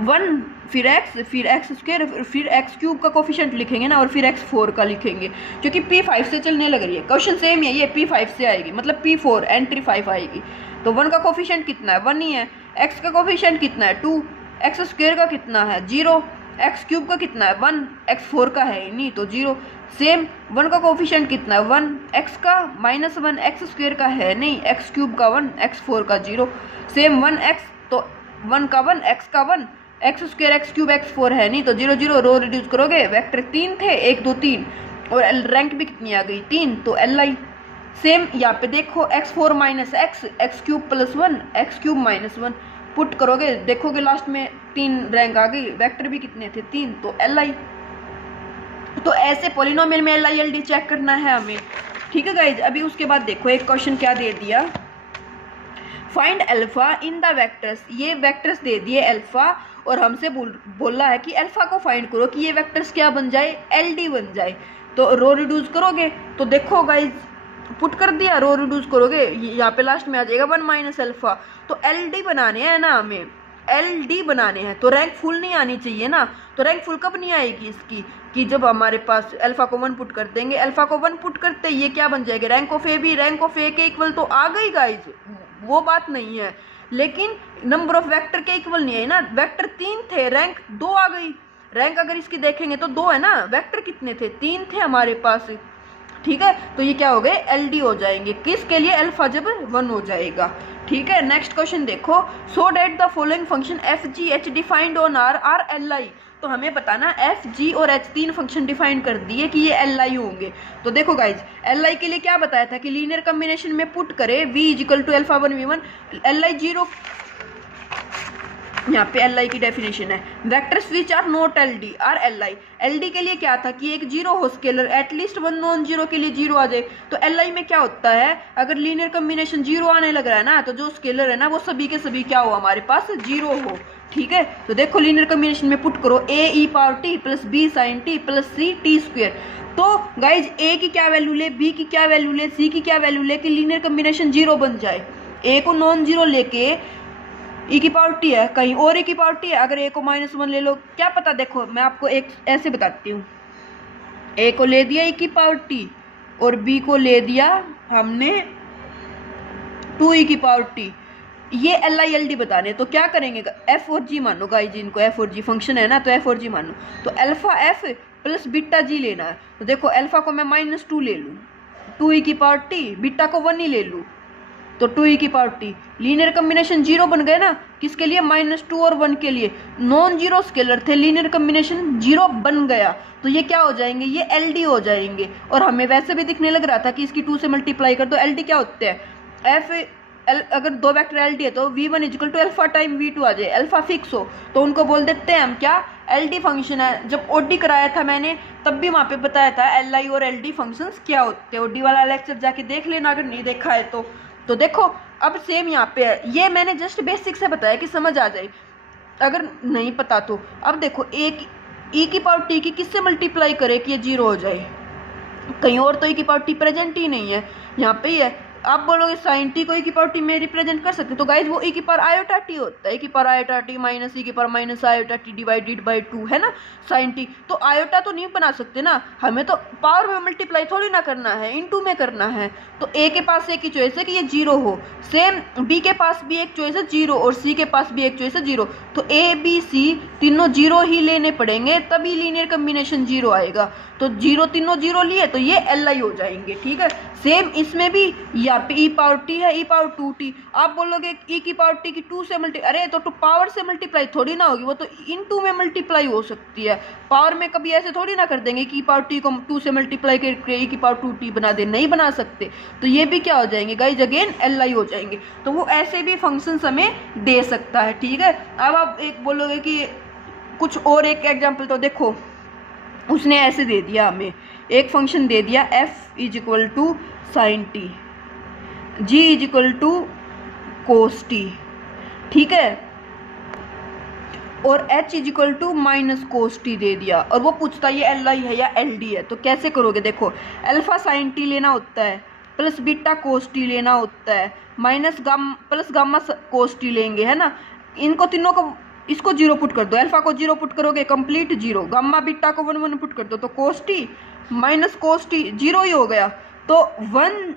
1, फिर एक्स स्क्वायर, फिर एक्स क्यूब का कोफिशिएंट लिखेंगे ना, और फिर x4 का लिखेंगे, क्योंकि P5 से चलने लग रही है, क्वेश्चन सेम है, ये P5 से आएगी, मतलब P4 एंट्री 5 आएगी। तो 1 का कोफिशिएंट कितना है, 1 ही है। x का कोफिशिएंट कितना है 2, एक्स स्क्वायर का कितना है 0, एक्स क्यूब का कितना है 1, x4 का है नहीं तो 0। सेम 1 का कोफिशिएंट कितना है 1, x का -1, एक्स स्क्वायर का है नहीं, एक्स क्यूब का 1, x4 का 0। सेम 1x, तो 1 का 1, x का 1, x square x cube x4 है नहीं तो 0 0, रो रिड्यूस करोगे, वेक्टर 3 थे 1 2 3, और रैंक भी कितनी आ गई 3, तो एल आई। सेम यहाँ पे देखो x4 minus x cube plus 1, x cube -1, put करोगे देखोगे लास्ट में 3 रैंक आ गई, वेक्टर भी कितने थे 3, तो एल आई। तो ऐसे पॉलिनोमियल में L I L D check करना है हमें, ठीक है गाइज। अभी उसके बाद देखो एक क्वेश्चन क्या दे दिया, find alpha in the vectors, ये वेक्टर्स दे दिए अल्फा, और हमसे बोला है कि अल्फा को फाइंड करो कि ये वेक्टर्स क्या बन जाए, एल डी बन जाए। तो रो रिड्यूस करोगे, तो देखो गाइज पुट कर दिया, रो रिड्यूस करोगे यहाँ पे लास्ट में आ जाएगा 1 माइनस अल्फा। तो एल डी बनाने हैं ना हमें, एल डी बनाने हैं, तो रैंक फुल नहीं आनी चाहिए ना। तो रैंक फुल कब नहीं आएगी इसकी, कि जब हमारे पास अल्फा को 1 पुट कर देंगे, अल्फा को 1 पुट करते ये क्या बन जाएगा, rank of A B, rank of A के इक्वल तो आ गई गाइज, वो बात नहीं है, लेकिन नंबर ऑफ वेक्टर के इक्वल नहीं है ना। वेक्टर 3 थे, रैंक 2 आ गई, रैंक अगर इसकी देखेंगे तो 2 है ना, वेक्टर कितने थे 3 थे हमारे पास, ठीक है। तो ये क्या हो गए, एल डी हो जाएंगे, किसके लिए, अल्फा जब 1 हो जाएगा, ठीक है। नेक्स्ट क्वेश्चन देखो, show that the following function f g h defined on R R L I, तो हमें बताना एफ जी और एच 3 फंक्शन डिफाइन कर दिए कि ये एल आई होंगे। तो देखो गाइज एल आई के लिए क्या बताया था कि लीनियर कम्बिनेशन में पुट करे v is equal to alpha 1 v1, L I 0, यहाँ पे एल आई की डेफिनेशन है, vectors which are not L D are L I. L D के लिए क्या था कि एक 0 हो स्केलर, एटलीस्ट 1 नॉन जीरो के लिए 0 आ जाए। तो एल आई में क्या होता है, अगर लीनियर कम्बिनेशन 0 आने लग रहा है ना, तो जो स्केलर है ना वो सभी के सभी क्या हो हमारे पास 0 हो, ठीक है। तो देखो लीनियर कम्बिनेशन में पुट करो a e power t plus b sine t plus c t square. तो गाइज a की क्या वैल्यू ले, b की क्या वैल्यू ले, c की क्या वैल्यू ले कि लीनियर कम्बिनेशन 0 बन जाए। a को नॉन जीरो लेके e की पावर t है, कहीं और e की पावर t है, अगर a को -1 ले लो, क्या पता, देखो मैं आपको एक ऐसे बताती हूँ, a को ले दिया e की पावर t और b को ले दिया हमने 2e की पावर t, ये एल आई एल डी बताने, तो क्या करेंगे, एफ और जी मानो गाइज, इनको एफ और जी फंक्शन है ना, तो एफ और जी मानो, तो अल्फा एफ प्लस बीटा जी लेना है। तो देखो अल्फा को मैं -2 ले लूँ, 2e की पावर t, बीटा को 1 ही ले लूँ, तो 2e की पावर t, लीनियर कम्बिनेशन 0 बन गए ना, किसके लिए, -2 और 1 के लिए, नॉन जीरो स्केलर थे, लीनियर कम्बिनेशन 0 बन गया, तो ये क्या हो जाएंगे, ये एल डी हो जाएंगे। और हमें वैसे भी दिखने लग रहा था कि इसकी 2 से मल्टीप्लाई कर दो, एल डी क्या होते हैं, एफ अगर 2 वेक्टर एल डी है तो v1 is equal to alpha time v2 आ जाए, अल्फा फिक्स हो तो उनको बोल देते हैं हम क्या, एल डी फंक्शन है। जब ओडी कराया था मैंने तब भी वहाँ पे बताया था एल आई और एल डी फंक्शंस क्या होते हैं, ओडी वाला लेक्चर जाके देख लेना अगर नहीं देखा है तो देखो अब सेम यहाँ पे है, ये मैंने जस्ट बेसिक से बताया कि समझ आ जाए, अगर नहीं पता तो। अब देखो एक e की पावर t की किससे मल्टीप्लाई करे कि ये 0 हो जाए, कहीं और तो e की पावर t प्रेजेंट ही नहीं है, यहाँ पे ही है। आप बोलोगे साइन टी को e की पावर t में रिप्रेजेंट कर सकते, तो गाइज वो e की पावर आयोटा t होता है, e की power iota t minus e की power minus iota t divided by 2 है ना साइन t। तो आयोटा तो नहीं बना सकते ना, हमें तो पावर में मल्टीप्लाई थोड़ी ना करना है, इनटू में करना है। तो a के पास एक ही चॉइस है कि ये 0 हो, सेम b के पास भी एक चॉइस है 0 और c के पास भी एक चॉइस है 0, तो a b c तीनों 0 ही लेने पड़ेंगे तभी लीनियर कम्बिनेशन 0 आएगा। तो 0 तीनों 0 लिए तो ये एल आई हो जाएंगे, ठीक है। सेम इसमें भी यहाँ पे e पावर t है, e पावर 2t, आप बोलोगे e की पावर t की 2 से अरे तो पावर से मल्टीप्लाई थोड़ी ना होगी, वो तो इनटू में मल्टीप्लाई हो सकती है, पावर में कभी ऐसे थोड़ी ना कर देंगे कि e पावर t को 2 से मल्टीप्लाई करके e की पावर 2t बना दे, नहीं बना सकते। तो ये भी क्या हो जाएंगे गाइज, अगेन एल आई हो जाएंगे। तो वो ऐसे भी फंक्शन हमें दे सकता है, ठीक है। अब आप एक बोलोगे कि कुछ और एक एग्जाम्पल, तो देखो उसने ऐसे दे दिया हमें एक फंक्शन दे दिया f is equal to sine t, g is equal to cos t, ठीक है, और h is equal to minus cos t दे दिया, और वो पूछता है ये एल आई है या एल डी है। तो कैसे करोगे, देखो अल्फा साइन टी लेना होता है, प्लस बीटा कोस टी लेना होता है, minus plus gamma cos t लेंगे, है ना। इनको तीनों को, इसको जीरो पुट कर दो, अल्फा को जीरो पुट करोगे कंप्लीट जीरो, गामा बीटा को 1 1 पुट कर दो तो cos t minus cos t zero ही हो गया। तो 1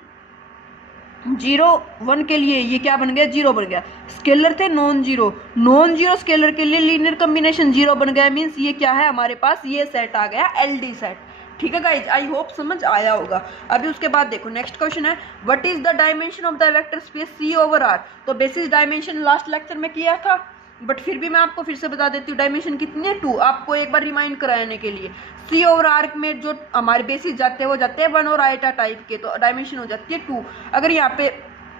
0 1 के लिए ये क्या बन गया, जीरो बन गया। स्केलर थे non zero, non zero scalar के लिए लीनियर कॉम्बिनेशन जीरो बन गया, मीन्स ये क्या है हमारे पास, ये सेट आ गया एलडी सेट। ठीक है गाइज, आई होप समझ आया होगा। अभी उसके बाद देखो नेक्स्ट क्वेश्चन है, what is the dimension of the vector space C over R. तो बेसिस डायमेंशन लास्ट लेक्चर में किया था, बट फिर भी मैं आपको फिर से बता देती हूँ डायमेंशन कितनी है, 2, आपको एक बार रिमाइंड कराने के लिए। सी ओवर आर में जो हमारे बेसिस जाते हैं वो जाते हैं 1 और आइटा टाइप के, तो डायमेंशन हो जाती है 2। अगर यहाँ पे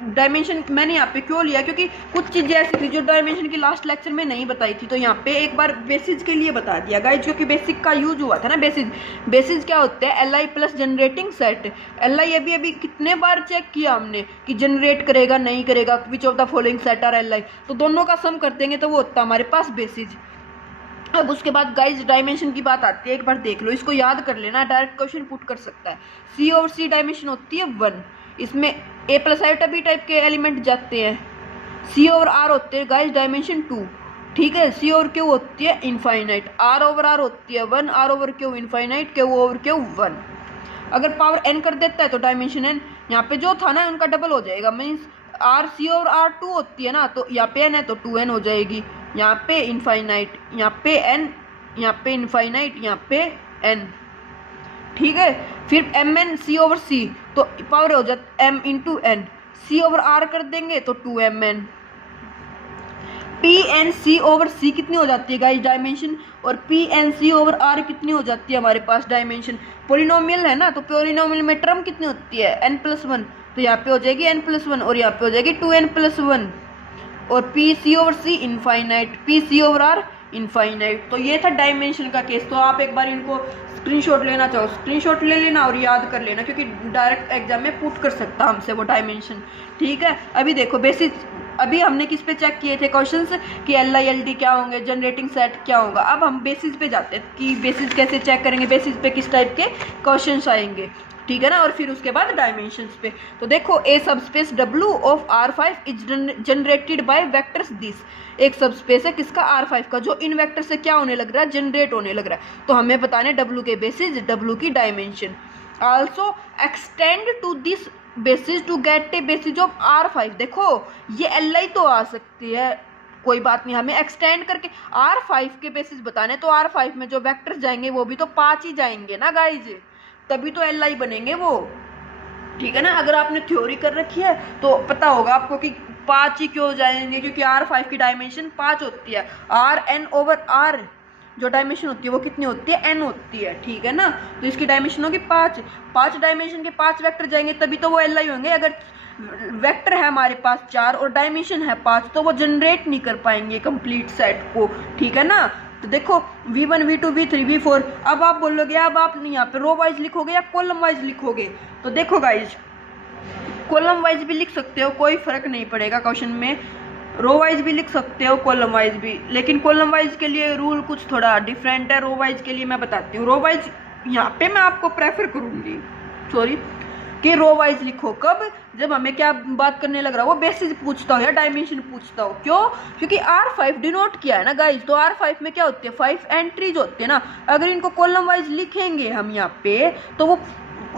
डायमेंशन मैंने यहाँ पे क्यों लिया, क्योंकि कुछ चीज़ें ऐसी थी जो डायमेंशन की लास्ट लेक्चर में नहीं बताई थी, तो यहाँ पे एक बार बेसिस के लिए बता दिया गाइज, क्योंकि बेसिक का यूज हुआ था ना। बेसिस क्या होते हैं, L I plus generating set. L I अभी कितने बार चेक किया हमने कि जनरेट करेगा नहीं करेगा, विच of the following set are L I, तो दोनों का सम कर देंगे तो वो होता है हमारे पास बेसिस। अब उसके बाद गाइज डायमेंशन की बात आती है, एक बार देख लो, इसको याद कर लेना, डायरेक्ट क्वेश्चन पुट कर सकता है। सी ओवर सी डायमेंशन होती है 1, इसमें ए प्लस आइटा बी टाइप के एलिमेंट जाते हैं। सी ओवर आर होते हैं गाइज डायमेंशन 2, ठीक है। सी ओवर क्यू होती है इनफाइनाइट, आर ओवर आर होती है 1, R over Q infinite, Q over Q 1। अगर पावर n कर देता है तो डायमेंशन n, यहाँ पे जो था ना उनका डबल हो जाएगा, means R C over R 2 होती है ना, तो यहाँ पे n है तो 2n हो जाएगी, यहाँ पे इनफाइनाइट, यहाँ पे n, यहाँ पे इनफाइनाइट, यहाँ पे n, ठीक है। फिर M N C over C, तो पावर हो जाता m into N, C over R कर देंगे तो 2mn। P N C over C कितनी हो जाती है गाइस डायमेंशन, और P N C over R कितनी हो जाती है हमारे पास डायमेंशन। पोलिनोमियल है ना, तो पोलिनोमियल में टर्म कितनी होती है n+1, तो यहाँ पे हो जाएगी n+1 और यहाँ पे हो जाएगी 2n+1, और P C over C infinite, P C over R infinite. तो ये था डायमेंशन का केस। तो आप एक बार इनको स्क्रीनशॉट लेना चाहो स्क्रीनशॉट ले लेना और याद कर लेना, क्योंकि डायरेक्ट एग्जाम में पुट कर सकता हमसे वो डायमेंशन, ठीक है। अभी देखो बेसिस, अभी हमने किस पे चेक किए थे क्वेश्चंस कि एल आई एल डी क्या होंगे, जनरेटिंग सेट क्या होगा। अब हम बेसिस पे जाते हैं कि बेसिस कैसे चेक करेंगे, बेसिस पे किस टाइप के क्वेश्चंस आएंगे, ठीक है ना। और फिर उसके बाद डायमेंशंस पे। तो देखो a subspace W of R5 is generated by vectors this. एक सबस्पेस है किसका, R5 का, जो इन वेक्टर से क्या होने लग रहा है, जनरेट होने लग रहा है। तो हमें बताने W के बेसिस, W की dimension. Also extend to this basis to get a basis of R5। देखो ये LI तो आ सकती है, कोई बात नहीं, हमें एक्सटेंड करके R5 के बेसिस बताने। तो R5 में जो वेक्टर्स जाएंगे वो भी तो 5 ही जाएंगे ना गाइज, तभी तो LI बनेंगे वो, ठीक है ना। अगर आपने थ्योरी कर रखी है तो पता होगा आपको कि 5 ही क्यों जाएंगे, क्योंकि R5 की डायमेंशन 5 होती है। Rn/R जो डायमेंशन होती है वो कितनी होती है, n होती है, ठीक है ना। तो इसकी डायमेंशन होगी 5, 5 डायमेंशन के 5 वेक्टर जाएंगे तभी तो वो LI होंगे। अगर वेक्टर है हमारे पास 4 और डायमेंशन है 5 तो वो जनरेट नहीं कर पाएंगे कंप्लीट सेट को, ठीक है ना। तो देखो v1 v2 v3 v4। अब आप बोलोगे अब आप यहाँ पे रो वाइज लिखोगे या कॉलम वाइज लिखोगे, तो देखो गाइज कॉलम वाइज भी लिख सकते हो, कोई फर्क नहीं पड़ेगा क्वेश्चन में। रो वाइज भी लिख सकते हो, कॉलम वाइज भी, लेकिन कॉलम वाइज के लिए रूल कुछ थोड़ा डिफरेंट है। रो वाइज के लिए मैं बताती हूँ। रो वाइज यहाँ पे मैं आपको प्रेफर करूँगी, सॉरी, कि रो वाइज लिखो। कब, जब हमें क्या बात करने लग रहा हो, वो बेसिस पूछता हो या डायमेंशन पूछता हो। क्यों, क्योंकि R5 डिनोट किया है ना गाइज, तो R5 में क्या होती है, 5 एंट्रीज होती है ना। अगर इनको कॉलम वाइज लिखेंगे हम यहाँ पे, तो वो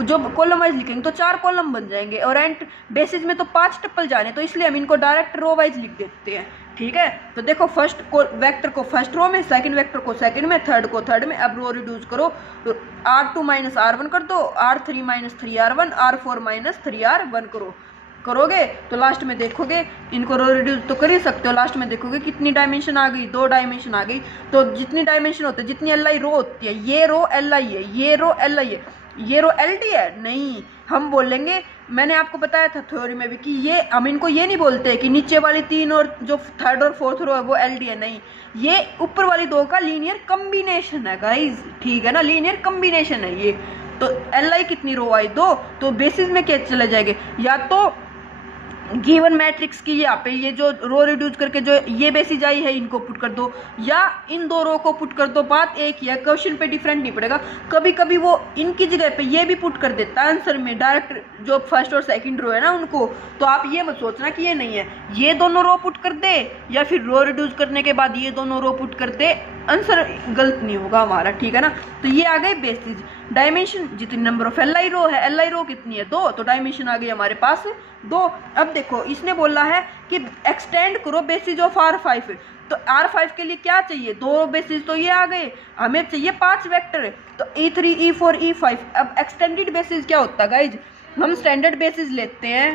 जो कॉलम वाइज लिखेंगे तो 4 कॉलम बन जाएंगे, और एंट बेसिस में तो 5 टप्पल जाने, तो इसलिए हम इनको डायरेक्ट रो वाइज लिख देते हैं, ठीक है। तो देखो फर्स्ट वेक्टर को फर्स्ट रो में, सेकंड वेक्टर को सेकंड में, थर्ड को थर्ड में। अब रो रिड्यूस करो तो R2 माइनस R1 कर दो, R3 minus 3R1, R4 minus 3R1 करोगे तो लास्ट में देखोगे, इनको रो रिड्यूस तो कर ही सकते हो, लास्ट में देखोगे कितनी डायमेंशन आ गई, 2 डायमेंशन आ गई। तो जितनी डायमेंशन होती है, जितनी LI रो होती है, ये रो LI है, ये रो LI है, ये रो LD है, नहीं, हम बोलेंगे, मैंने आपको बताया था थ्योरी में भी कि ये हम इनको ये नहीं बोलते कि नीचे वाली 3 और जो थर्ड और फोर्थ रो है वो LD है, नहीं, ये ऊपर वाली 2 का लीनियर कम्बिनेशन है गाइज, ठीक है ना, लीनियर कम्बिनेशन है ये, तो एल आई कितनी रो आई 2, तो बेसिस में क्या चले जाएंगे, या तो गिवन मैट्रिक्स की यहाँ पे ये जो रो रिड्यूस करके जो ये बेसिस आई है इनको पुट कर दो, या इन दो रो को पुट कर दो, बात एक ही है, क्वेश्चन पे डिफरेंट नहीं पड़ेगा। कभी कभी वो इनकी जगह पे ये भी पुट कर देता है आंसर में डायरेक्ट, जो फर्स्ट और सेकंड रो है ना उनको। तो आप ये मत सोचना कि ये नहीं है, ये दोनों रो पुट कर दे या फिर रो रिड्यूस करने के बाद ये दोनों रो पुट कर दे, आंसर गलत नहीं होगा हमारा, ठीक है ना। तो ये आ गए बेसिस। डायमेंशन जितनी नंबर ऑफ एल आई रो है, एल आई रो कितनी है 2, तो डायमेंशन आ गई हमारे पास 2। अब देखो इसने बोला है कि एक्सटेंड करो बेसिस ऑफ R5, तो R5 के लिए क्या चाहिए, 2 बेसिस तो ये आ गए, हमें चाहिए 5 वेक्टर, तो E3 E4 E5। अब एक्सटेंडेड बेसिस क्या होता है गाइज, हम स्टैंडर्ड बेसिस लेते हैं,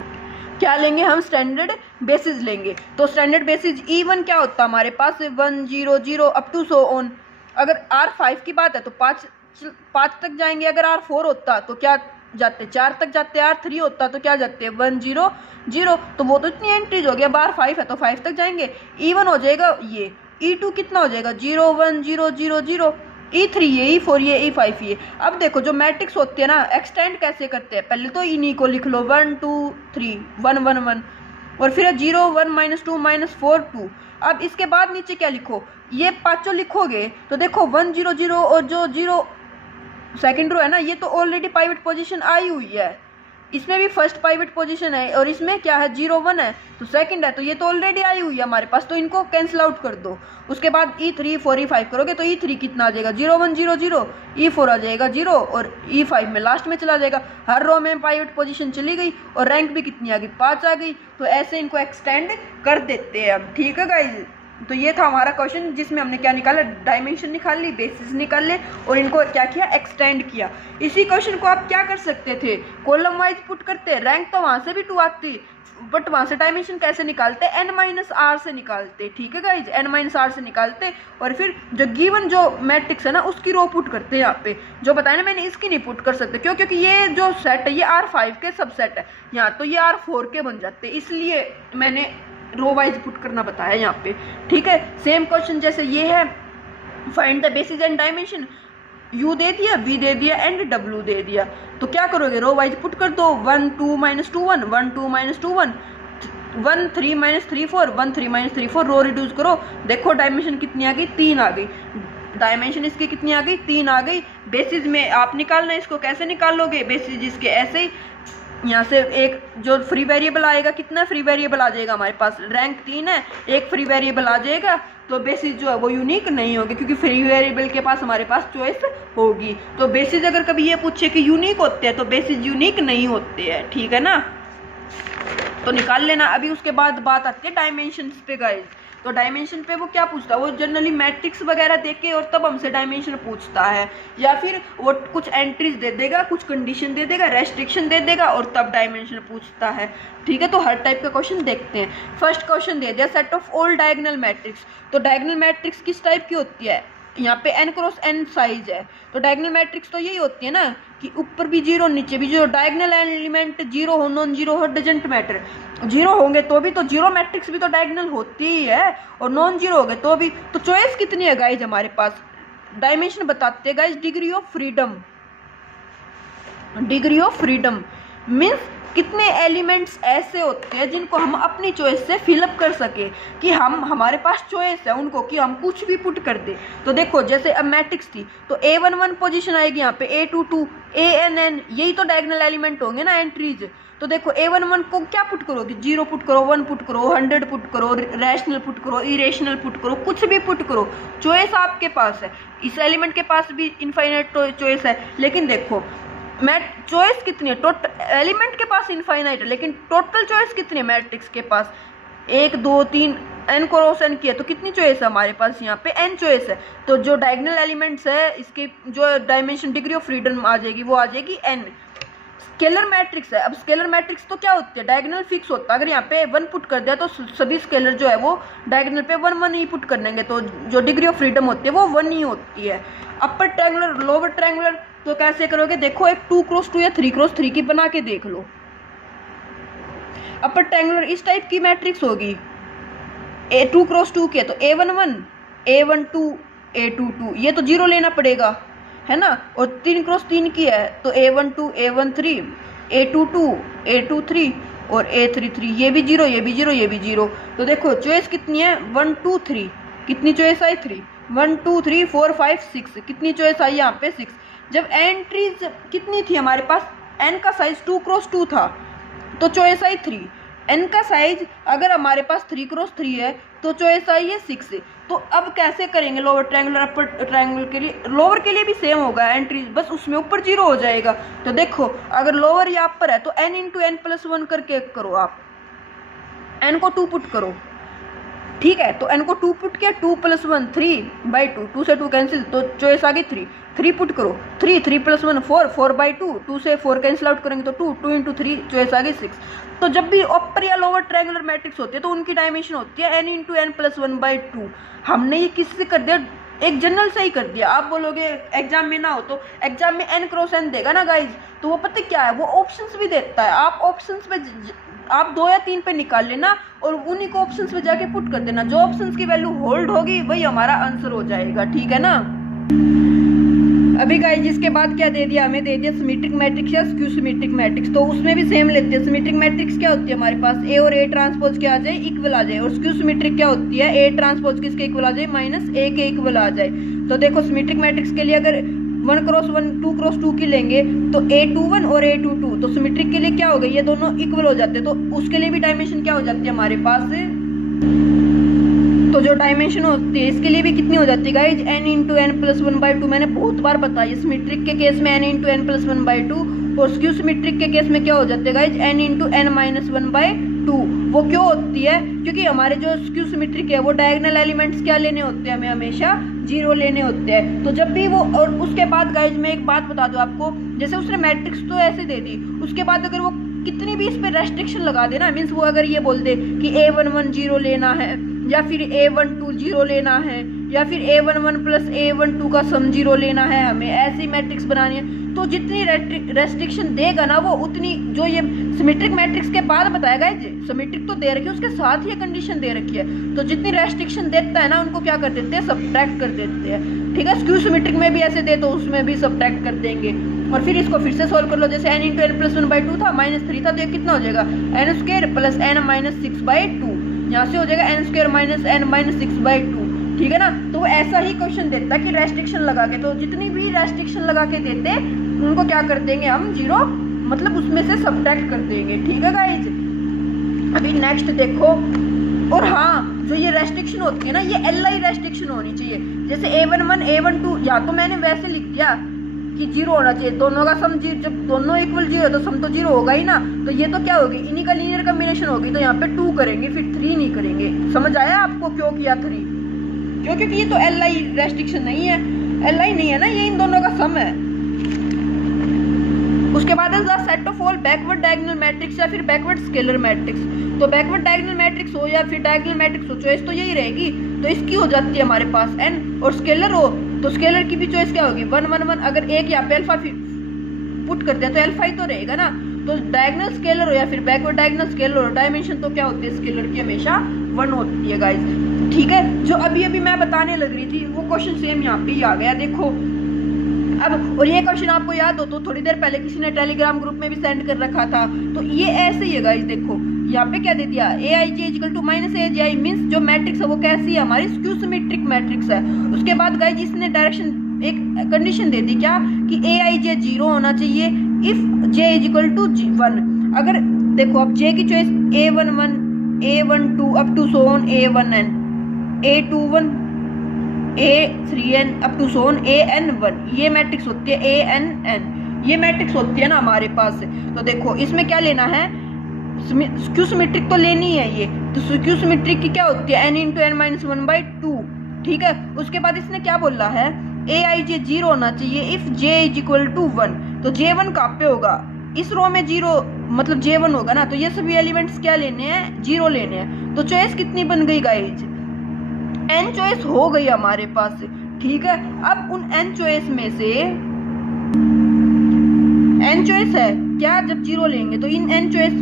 क्या लेंगे हम, स्टैंडर्ड बेसिस लेंगे। तो स्टैंडर्ड बेसिस E1 क्या होता है हमारे पास 1 0 0 अप टू सो ऑन। अगर R5 की बात है तो 5 तक जाएंगे, अगर R4 होता तो क्या जाते 4 तक जाते, R3 होता तो क्या जाते 1 0 0, तो वो तो इतनी एंट्रीज हो गया। R5 है तो 5 तक जाएंगे, E1 हो जाएगा ये, E2 कितना हो जाएगा 0 1 0 0 0, E3 ये E4 ये E5 ये। अब देखो जो मैट्रिक्स होती है ना, एक्सटेंड कैसे करते हैं, पहले तो इन्हीं को लिख लो 1 2 3 1 1 1, और फिर 0 1 -2 -4 2। अब इसके बाद नीचे क्या लिखो, ये पांचों लिखोगे तो देखो 1 0 0 और जो 0 सेकंड रो है ना, ये तो ऑलरेडी पाइवट पोजीशन आई हुई है, इसमें भी फर्स्ट पाइवट पोजीशन है, और इसमें क्या है 0 1 है तो सेकंड है, तो ये तो ऑलरेडी आई हुई है हमारे पास, तो इनको कैंसिल आउट कर दो। उसके बाद E3 4 E5 करोगे तो E3 कितना आ जाएगा 0 1 0 0, E4 आ जाएगा 0, और E5 में लास्ट में चला जाएगा। हर रो में पाइवट पोजीशन चली गई और रैंक भी कितनी आ गई 5 आ गई। तो ऐसे इनको एक्सटेंड कर देते हैं हम, ठीक है गाइज। तो ये था हमारा क्वेश्चन जिसमें हमने क्या निकाला, डायमेंशन निकाल ली, बेसिस निकाल ले, और इनको क्या किया, एक्सटेंड किया। इसी क्वेश्चन को आप क्या कर सकते थे, कॉलम वाइज पुट करते, रैंक तो वहां से भी 2 आती, बट वहां से डायमेंशन कैसे निकालते, n-r से निकालते, ठीक है गाइज, n-r से निकालते, और फिर जो गिवन जो मैट्रिक्स है ना उसकी रो पुट करते हैं। यहाँ पे जो बताया ना मैंने, इसकी नहीं पुट कर सकते, क्यों, क्योंकि ये जो सेट है ये R5 के सबसेट है, यहाँ तो ये R4 के बन जाते, इसलिए मैंने रो वाइज पुट करना बताया यहाँ पे, ठीक है। सेम क्वेश्चन जैसे ये है, find the basis and dimension, U दे दिया, V दे दिया एंड W दे दिया, तो क्या करोगे, रो वाइज पुट कर दो, 1 2 -2 1 1 2 -2 1 1 3 -3 4 1 3 -3 4, रो रिड्यूस करो, देखो डायमेंशन कितनी आ गई 3 आ गई, डायमेंशन इसकी कितनी आ गई 3 आ गई। बेसिस में आप निकालना, इसको कैसे निकालोगे, बेसिस इसके ऐसे ही, यहाँ से एक जो फ्री वेरिएबल आएगा, कितना फ्री वेरिएबल आ जाएगा हमारे पास, रैंक 3 है, एक फ्री वेरिएबल आ जाएगा, तो बेसिस जो है वो यूनिक नहीं होगी, क्योंकि फ्री वेरिएबल के पास हमारे पास चॉइस होगी। तो बेसिस अगर कभी ये पूछे कि यूनिक होते हैं तो बेसिस यूनिक नहीं होते हैं, ठीक है ना, तो निकाल लेना। अभी उसके बाद बात आती है डायमेंशन पे गाइस। तो डायमेंशन पे वो क्या पूछता है, वो जनरली मैट्रिक्स वगैरह देके और तब हमसे डायमेंशन पूछता है, या फिर वो कुछ एंट्रीज दे देगा, कुछ कंडीशन दे देगा, रेस्ट्रिक्शन दे देगा, और तब डायमेंशन पूछता है, ठीक है। तो हर टाइप का क्वेश्चन देखते हैं। फर्स्ट क्वेश्चन दे दिया, set of all diagonal matrix. तो डायगोनल मैट्रिक्स किस टाइप की होती है, यहाँ पे n क्रॉस n साइज है, तो डायगोनल मैट्रिक्स तो यही होती है ना कि ऊपर भी 0 नीचे भी 0, डायगोनल एलिमेंट 0 हो नॉन 0 हो डजंट मैटर, 0 होंगे तो भी तो 0 मैट्रिक्स भी तो डायगोनल होती ही है, और नॉन 0 हो गए तो भी। तो चॉइस कितनी है गाइज हमारे पास, डायमेंशन बताते हैं guys, degree of freedom, degree of freedom means कितने एलिमेंट्स ऐसे होते हैं जिनको हम अपनी चॉइस से फिलअप कर सके, कि हम हमारे पास चॉइस है उनको कि हम कुछ भी पुट कर दे। तो देखो जैसे अब मैट्रिक्स थी तो A11 पोजीशन आएगी यहाँ पे, A22 ANN, यही तो डायगोनल एलिमेंट होंगे ना एंट्रीज। तो देखो A11 को क्या पुट करोगे, 0 पुट करो, 1 पुट करो, 100 पुट करो, रैशनल पुट करो, इरेशनल पुट करो, कुछ भी पुट करो, चॉइस आपके पास है। इस एलिमेंट के पास भी इनफाइनाइट चॉइस है, लेकिन देखो चॉइस कितनी है, टोटल एलिमेंट के पास इनफाइनाइट है, लेकिन टोटल चॉइस कितनी है मैट्रिक्स के पास, 1 2 3 n क्रॉस n की है, तो कितनी चॉइस है हमारे पास, यहाँ पे n चॉइस है। तो जो डायगोनल एलिमेंट्स है इसके जो डायमेंशन डिग्री ऑफ फ्रीडम आ जाएगी वो आ जाएगी n। स्केलर मैट्रिक्स है, अब स्केलर मैट्रिक्स तो क्या होती है, डायगोनल फिक्स होता है, अगर यहाँ पे 1 पुट कर दिया तो सभी स्केलर जो है वो डायगोनल पे 1 1 ही पुट कर देंगे, तो जो डिग्री ऑफ फ्रीडम होती है वो 1 ही होती है। अपर ट्रायंगुलर लोअर ट्रायंगुलर तो कैसे करोगे, देखो एक 2 क्रॉस 2 या 3 क्रॉस 3 की बना के देख लो। अपर ट्रायंगुलर इस टाइप की मैट्रिक्स होगी, A2 क्रॉस 2 की है तो A11 A12 A22, ये तो 0 लेना पड़ेगा, है ना, और 3 क्रॉस 3 की है तो A1 2 A1 3 A2 2 A2 3 और A3 3, ये भी 0 ये भी 0 ये भी 0। तो देखो चॉइस कितनी है 1 2 3, कितनी चॉइस आई 3, 1 2 3 4 5 6, कितनी चॉइस आई यहाँ पे 6। जब एंट्रीज कितनी थी हमारे पास, n का साइज 2 क्रॉस 2 था तो चॉइस आई 3, n का साइज अगर हमारे पास 3 क्रॉस 3 है तो चॉइस आई है 6। तो अब कैसे करेंगे लोअर ट्रायंगुलर अपर ट्रायंगुलर के लिए, लोअर के लिए भी सेम होगा एंट्रीज, बस उसमें ऊपर 0 हो जाएगा। तो देखो अगर लोअर या अपर है तो n इंटू एन प्लस 1 करके करो, आप n को 2 पुट करो, ठीक है। तो n को 2 पुट किया, 2 + 1 3/2, 2 से 2 कैंसिल तो चॉइस आ गई 3, 3 पुट करो, 3 3 + 1 4, 4/2, 2 से 4 कैंसिल आउट करेंगे तो 2, 2 इंटू 3 चॉइस आ गई 6। तो जब भी अपर या लोअर ट्रायंगुलर मैट्रिक्स होती है तो उनकी डायमेंशन होती है n इंटू एन प्लस 1/2। हमने ये किससे कर दिया, एक जनरल से ही कर दिया। आप बोलोगे एग्जाम में ना हो, तो एग्जाम में n क्रॉस n देगा ना गाइज, तो वो पता क्या है, वो ऑप्शंस भी देता है। आप ऑप्शंस पे आप 2 या 3 पे निकाल लेना और उन्हीं को ऑप्शंस पे जाके पुट कर देना, जो ऑप्शंस की वैल्यू होल्ड होगी वही हमारा आंसर हो जाएगा, ठीक है ना। अभी गाइस जिसके बाद क्या दे दिया, हमें दे दिया सिमेट्रिक मैट्रिक्स या स्क्यू सिमेट्रिक मैट्रिक्स। तो उसमें भी सेम लेते हैं। सिमेट्रिक मैट्रिक्स क्या होती है हमारे पास, ए और ए ट्रांसपोज क्या आ जाए, इक्वल आ जाए। और स्क्यू सिमेट्रिक क्या होती है, ए ट्रांसपोज किसके इक्वल आ जाए, -a के इक्वल आ जाए। तो देखो सिमेट्रिक मैट्रिक्स के लिए अगर 1 क्रॉस 1 2 क्रॉस 2 की लेंगे तो A21 और A22, तो सिमेट्रिक के लिए क्या हो गई, ये दोनों इक्वल हो जाते हैं, तो उसके लिए भी डायमेंशन क्या हो जाती है हमारे पास। तो जो डायमेंशन होती है इसके लिए भी कितनी हो जाती है guys, n into n plus 1/2। मैंने बहुत बार बताया, सिमेट्रिक के केस में n इंटू एन प्लस 1/2 और स्क्यू सिमेट्रिक के केस में क्या हो जाते हैं guys, n into n minus 1/2। वो क्यों होती है, क्योंकि हमारे जो स्क्यू सिमेट्रिक है वो डायगोनल एलिमेंट्स क्या लेने होते हैं, हमें हमेशा 0 लेने होते हैं। तो जब भी वो, और उसके बाद गाइज मैं एक बात बता दूं आपको, जैसे उसने मैट्रिक्स तो ऐसे दे दी, उसके बाद अगर वो कितनी भी इस पे रेस्ट्रिक्शन लगा दे ना, मीन्स वो अगर ये बोल दे कि A11 0 लेना है, या फिर A12 0 लेना है, या फिर A11 प्लस A12 का सम 0 लेना है, हमें ऐसी मैट्रिक्स बनानी है, तो जितनी रेस्ट्रिक्शन देगा ना वो उतनी, जो ये सिमेट्रिक मैट्रिक्स के बाद बताएगा, सिमेट्रिक तो दे रखी है उसके साथ ही कंडीशन दे रखी है, तो जितनी रेस्ट्रिक्शन देता है ना उनको क्या कर देते हैं, सब्ट्रैक्ट कर देते हैं, ठीक है। स्क्यू सिमेट्रिक में भी ऐसे दे तो उसमें भी सब्ट्रैक्ट कर देंगे। और फिर इसको फिर से सॉल्व कर लो, जैसे n इंटू एन प्लस 1/2 था, -3 था, तो ये कितना हो जाएगा, n² प्लस n माइनस 6/2, यहाँ से हो जाएगा n² माइनस n माइनस 6/2, ठीक है ना। तो वो ऐसा ही क्वेश्चन देता है कि रेस्ट्रिक्शन लगा के, तो जितनी भी रेस्ट्रिक्शन लगा के देते उनको क्या कर देंगे हम 0, मतलब उसमें से सब्ट्रैक्ट कर देंगे, ठीक है गाइज। अभी नेक्स्ट देखो, और हाँ जो ये रेस्ट्रिक्शन होती है ना, ये LI रेस्ट्रिक्शन होनी चाहिए। जैसे A11 A12, या तो मैंने वैसे लिख दिया कि 0 होना चाहिए, दोनों का सम 0, जब दोनों इक्वल 0 तो सम तो 0 होगा ही ना, तो ये तो क्या होगी, इन्हीं का लीनियर कॉम्बिनेशन होगी, तो यहाँ पे 2 करेंगे, फिर 3 नहीं करेंगे। समझ आया आपको क्यों किया 3, क्यों, क्योंकि ये तो LI रेस्ट्रिक्शन नहीं है, LI नहीं है ना, ये इन दोनों का सम है। उसके बाद the set of all backward diagonal matrix या फिर बैकवर्ड स्केलर मैट्रिक्स। तो बैकवर्ड डायगोनल मैट्रिक्स हो या फिर डायगोनल मैट्रिक्स हो, चॉइस तो यही रहेगी, तो इसकी हो जाती है हमारे पास n, और स्केलर हो तो स्केलर की भी चॉइस क्या होगी 1 1 1। अगर एक यहाँ पे अल्फा पुट करते हैं तो अल्फा ही तो रहेगा ना। तो डायगोनल स्केलर हो या फिर बैकवर्ड डायगोनल स्केलर हो, डायमेंशन तो क्या होती है स्केलर की, हमेशा 1 होती है गाइज, ठीक है। जो अभी अभी मैं बताने लग रही थी वो क्वेश्चन सेम यहाँ पे ही आ गया, देखो अब। और ये क्वेश्चन आपको याद हो तो थोड़ी देर पहले किसी ने टेलीग्राम ग्रुप में भी सेंड कर रखा था, तो ये ऐसे ही है गाइस। देखो यहाँ पे क्या दे दिया, AIJ = -AGI, मीन्स जो मैट्रिक्स है वो कैसी है, हमारी स्क्यू सिमेट्रिक मैट्रिक्स है। उसके बाद गाइस इसने डायरेक्शन एक कंडीशन दे दी, क्या कि AIJ 0 होना चाहिए इफ J = 1। अगर देखो अब J की choice A11 A12 up to so on A1n A21 A3n up to so on AN1, ये मैट्रिक्स होती है ANN, ये मैट्रिक्स होती है ना हमारे पास। तो देखो इसमें क्या लेना है, स्क्यू सिमेट्रिक तो लेनी है ये, तो स्क्यू सिमेट्रिक की क्या होती है n इंटू एन माइनस 1/2, ठीक है। उसके बाद इसने क्या बोला है, AIJ 0 होना चाहिए इफ J = 1। तो J1 कहाँ पे होगा, इस रो में 0 मतलब J1 होगा ना, तो ये सभी एलिमेंट्स क्या लेने हैं, 0 लेने हैं। तो चॉइस कितनी बन गई गाइज, n चॉइस हो गई हमारे पास, ठीक है। अब उन n चॉइस में से n चॉइस है क्या, जब 0 लेंगे तो इन n चॉइस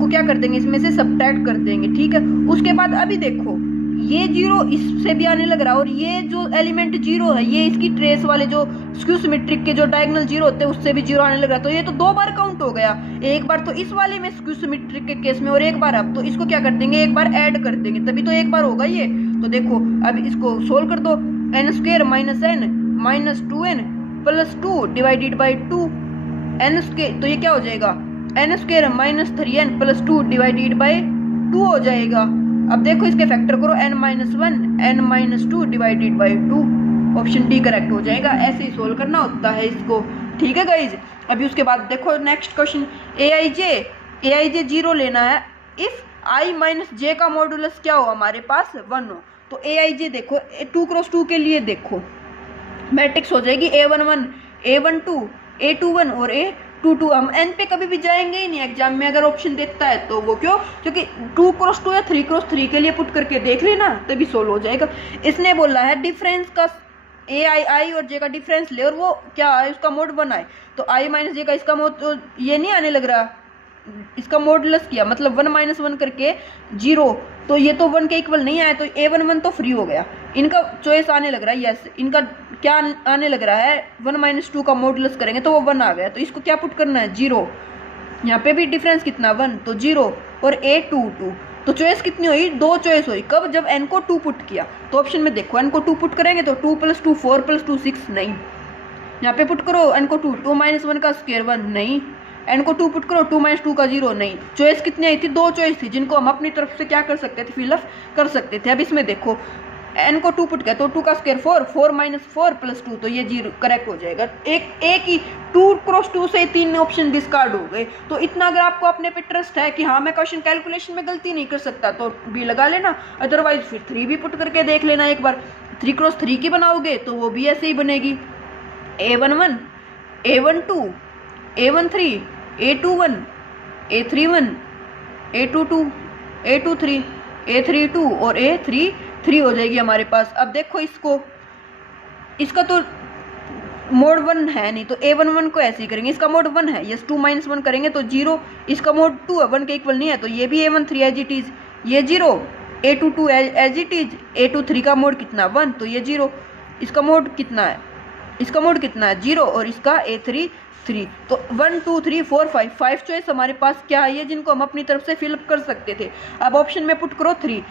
को क्या कर देंगे, इसमें से सब्ट्रैक्ट कर देंगे, ठीक है। उसके बाद अभी देखो ये जीरो इससे भी आने लग रहा है, और ये जो एलिमेंट जीरो है ये इसकी ट्रेस वाले जो स्क्यू सिमेट्रिक के जो डायगोनल जीरो होते हैं उससे भी जीरो आने लग रहा है। तो ये तो 2 बार काउंट हो गया, एक बार तो इस वाले में स्क्यू सिमेट्रिक के केस में और एक बार अब। तो इसको क्या कर देंगे, एक बार ऐड कर देंगे, तभी तो एक बार होगा ये। तो देखो अब इसको सोल्व कर दो, n square minus n minus 2n plus 2 divided by 2 n square, तो ये क्या हो जाएगा n square minus 3n plus 2 divided by 2 हो जाएगा। अब देखो इसके फैक्टर करो, n minus 1 n minus 2 divided by 2, option D correct हो जाएगा। ऐसे ही सोल्व करना होता है इसको, ठीक है गाइज। अभी उसके बाद देखो नेक्स्ट क्वेश्चन, ए आई जे जीरो लेना है इफ i माइनस जे का मॉडुलस क्या हो हमारे पास 1 हो। तो ए आई जे देखो 2x2 के लिए देखो मैट्रिक्स हो जाएगी A11 A12 A21 और A22। हम n पे कभी भी जाएंगे ही नहीं एग्जाम में अगर ऑप्शन देता है तो, वो क्यों, क्योंकि 2x2 या 3x3 के लिए पुट करके देख लेना तभी सोल्व हो जाएगा। इसने बोला है डिफरेंस का आई और जे का डिफरेंस ले और वो क्या है उसका मोड 1 आए। तो i माइनस जे का इसका मोड तो ये नहीं आने लग रहा, इसका मॉडुलस किया मतलब 1 माइनस 1 करके 0, तो ये तो 1 के इक्वल नहीं आया, तो A11 तो फ्री हो गया। इनका चॉइस आने लग रहा है यस, इनका क्या आने लग रहा है 1 माइनस 2 का मॉडुलस करेंगे तो वो 1 आ गया। तो इसको क्या पुट करना है 0, यहाँ पे भी डिफरेंस कितना 1 तो 0 और A22। तो चॉइस कितनी हुई 2 चॉइस हुई, कब जब n को 2 पुट किया। तो ऑप्शन में देखो n को 2 पुट करेंगे तो 2 + 2 4 + 2 6 नहीं, यहाँ पे पुट करो n को 2 माइनस 1 का स्क्वायर 1 नहीं, n को 2 पुट करो 2 माइनस 2 का 0 नहीं। चॉइस कितनी आई थी 2 चॉइस थी जिनको हम अपनी तरफ से क्या कर सकते थे फिलअप कर सकते थे। अब इसमें देखो n को 2 पुट किया तो 2 का स्क्वायर 4 4 माइनस 4 प्लस 2, तो ये 0 करेक्ट हो जाएगा। एक ही 2x2 से 3 ऑप्शन डिस्कार्ड हो गए। तो इतना अगर आपको अपने पे ट्रस्ट है कि हाँ मैं क्वेश्चन कैलकुलेशन में गलती नहीं कर सकता तो बी लगा लेना, अदरवाइज फिर 3 भी पुट करके देख लेना एक बार। 3x3 की बनाओगे तो वो भी ऐसे ही बनेगी, A11 A12 A13 A21 A31 A22 A23 A32 और A33 हो जाएगी हमारे पास। अब देखो इसका तो मोड 1 है नहीं, तो A11 को ऐसे ही करेंगे, इसका मोड 1 है यस, 2 माइनस 1 करेंगे तो 0, इसका मोड 2 है 1 के इक्वल नहीं है तो ये भी A13 एज इट इज, ये 0 A22 as it is, A23 का मोड कितना 1 तो ये 0, इसका मोड कितना है 0 और इसका A33। तो 1 2 3 4 5 चॉइस हमारे पास क्या है जिनको हम अपनी तरफ से फिलअप कर सकते थे। अब ऑप्शन में पुट करो 3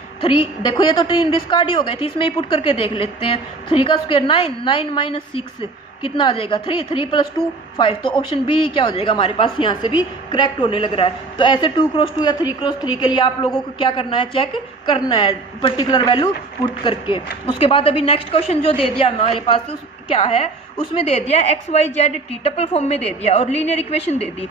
देखो ये तो 3 डिस्कार्ड ही हो गए थे, इसमें ही पुट करके देख लेते हैं। 3 का स्क्वायर 9 माइनस 6 कितना आ जाएगा 3 प्लस 2 5, तो ऑप्शन बी क्या हो जाएगा हमारे पास, यहाँ से भी करेक्ट होने लग रहा है। तो ऐसे 2x2 या 3x3 के लिए आप लोगों को क्या करना है, चेक करना है पर्टिकुलर वैल्यू पुट करके। उसके बाद अभी नेक्स्ट क्वेश्चन जो दे दिया हमारे पास क्या है, उसमें दे दिया XYZ टपल फॉर्म में दे दिया और लीनियर इक्वेशन दे दी।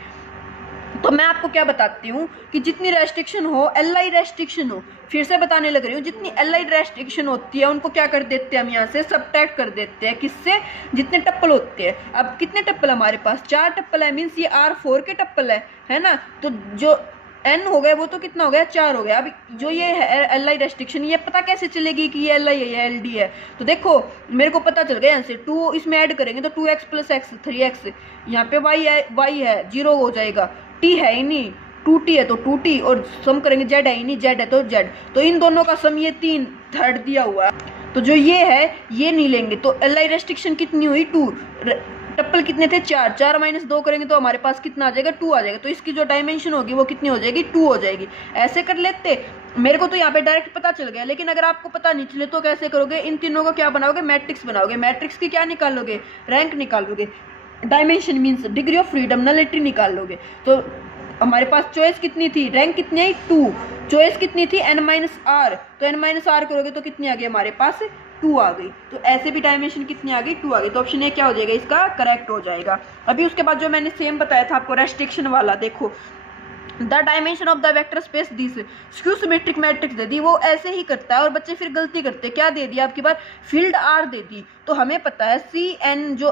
तो मैं आपको क्या बताती हूँ कि जितनी रेस्ट्रिक्शन हो LI रेस्ट्रिक्शन हो, फिर से बताने लग रही हूँ, जितनी LI रेस्ट्रिक्शन होती है उनको क्या कर देते हैं हम यहाँ से सबट्रैक्ट कर देते हैं, किससे, जितने टप्पल होते हैं। अब कितने टप्पल हमारे पास 4 टप्पल है, मीन्स ये R4 के टप्पल है ना, तो जो n हो गए वो तो कितना हो गया 4 हो गया। अब जो ये है LI रेस्ट्रिक्शन, ये पता कैसे चलेगी कि ये LI है या LD है, तो देखो मेरे को पता चल गया यहाँ से 2 इसमें ऐड करेंगे तो 2x + x 3x, यहाँ पे y है 0 हो जाएगा, t है ही नहीं 2t है तो 2t, और सम करेंगे z है ही नहीं z है तो z, तो इन दोनों का सम ये 3 3rd दिया हुआ है, तो जो ये है ये नहीं लेंगे। तो LI रेस्ट्रिक्शन कितनी हुई 2, टप्पल कितने थे 4 माइनस 2 करेंगे तो हमारे पास कितना आ जाएगा 2 आ जाएगा, तो इसकी जो डायमेंशन होगी वो कितनी हो जाएगी 2 हो जाएगी। ऐसे कर लेते, मेरे को तो यहाँ पे डायरेक्ट पता चल गया, लेकिन अगर आपको पता नहीं चले तो कैसे करोगे, इन तीनों को क्या बनाओगे मैट्रिक्स बनाओगे, मैट्रिक्स की क्या निकालोगे रैंक निकालोगे, dimension means degree of freedom nullity निकाल लोगे। तो हमारे पास चॉइस कितनी थी, रैंक कितनी आई 2, चॉइस कितनी थी n-r, तो n-r करोगे तो कितनी आ गई हमारे पास 2 आ गई। तो ऐसे भी डायमेंशन कितनी आ गई 2 आ गई, तो ऑप्शन ए क्या हो जाएगा इसका करेक्ट हो जाएगा। अभी उसके बाद जो मैंने सेम बताया था आपको रेस्ट्रिक्शन वाला, देखो the dimension of the vector space this skew symmetric matrix दे दी, वो ऐसे ही करता है और बच्चे फिर गलती करते हैं, क्या दे दिया आपकी बार फील्ड R दे दी। तो हमें पता है C/R जो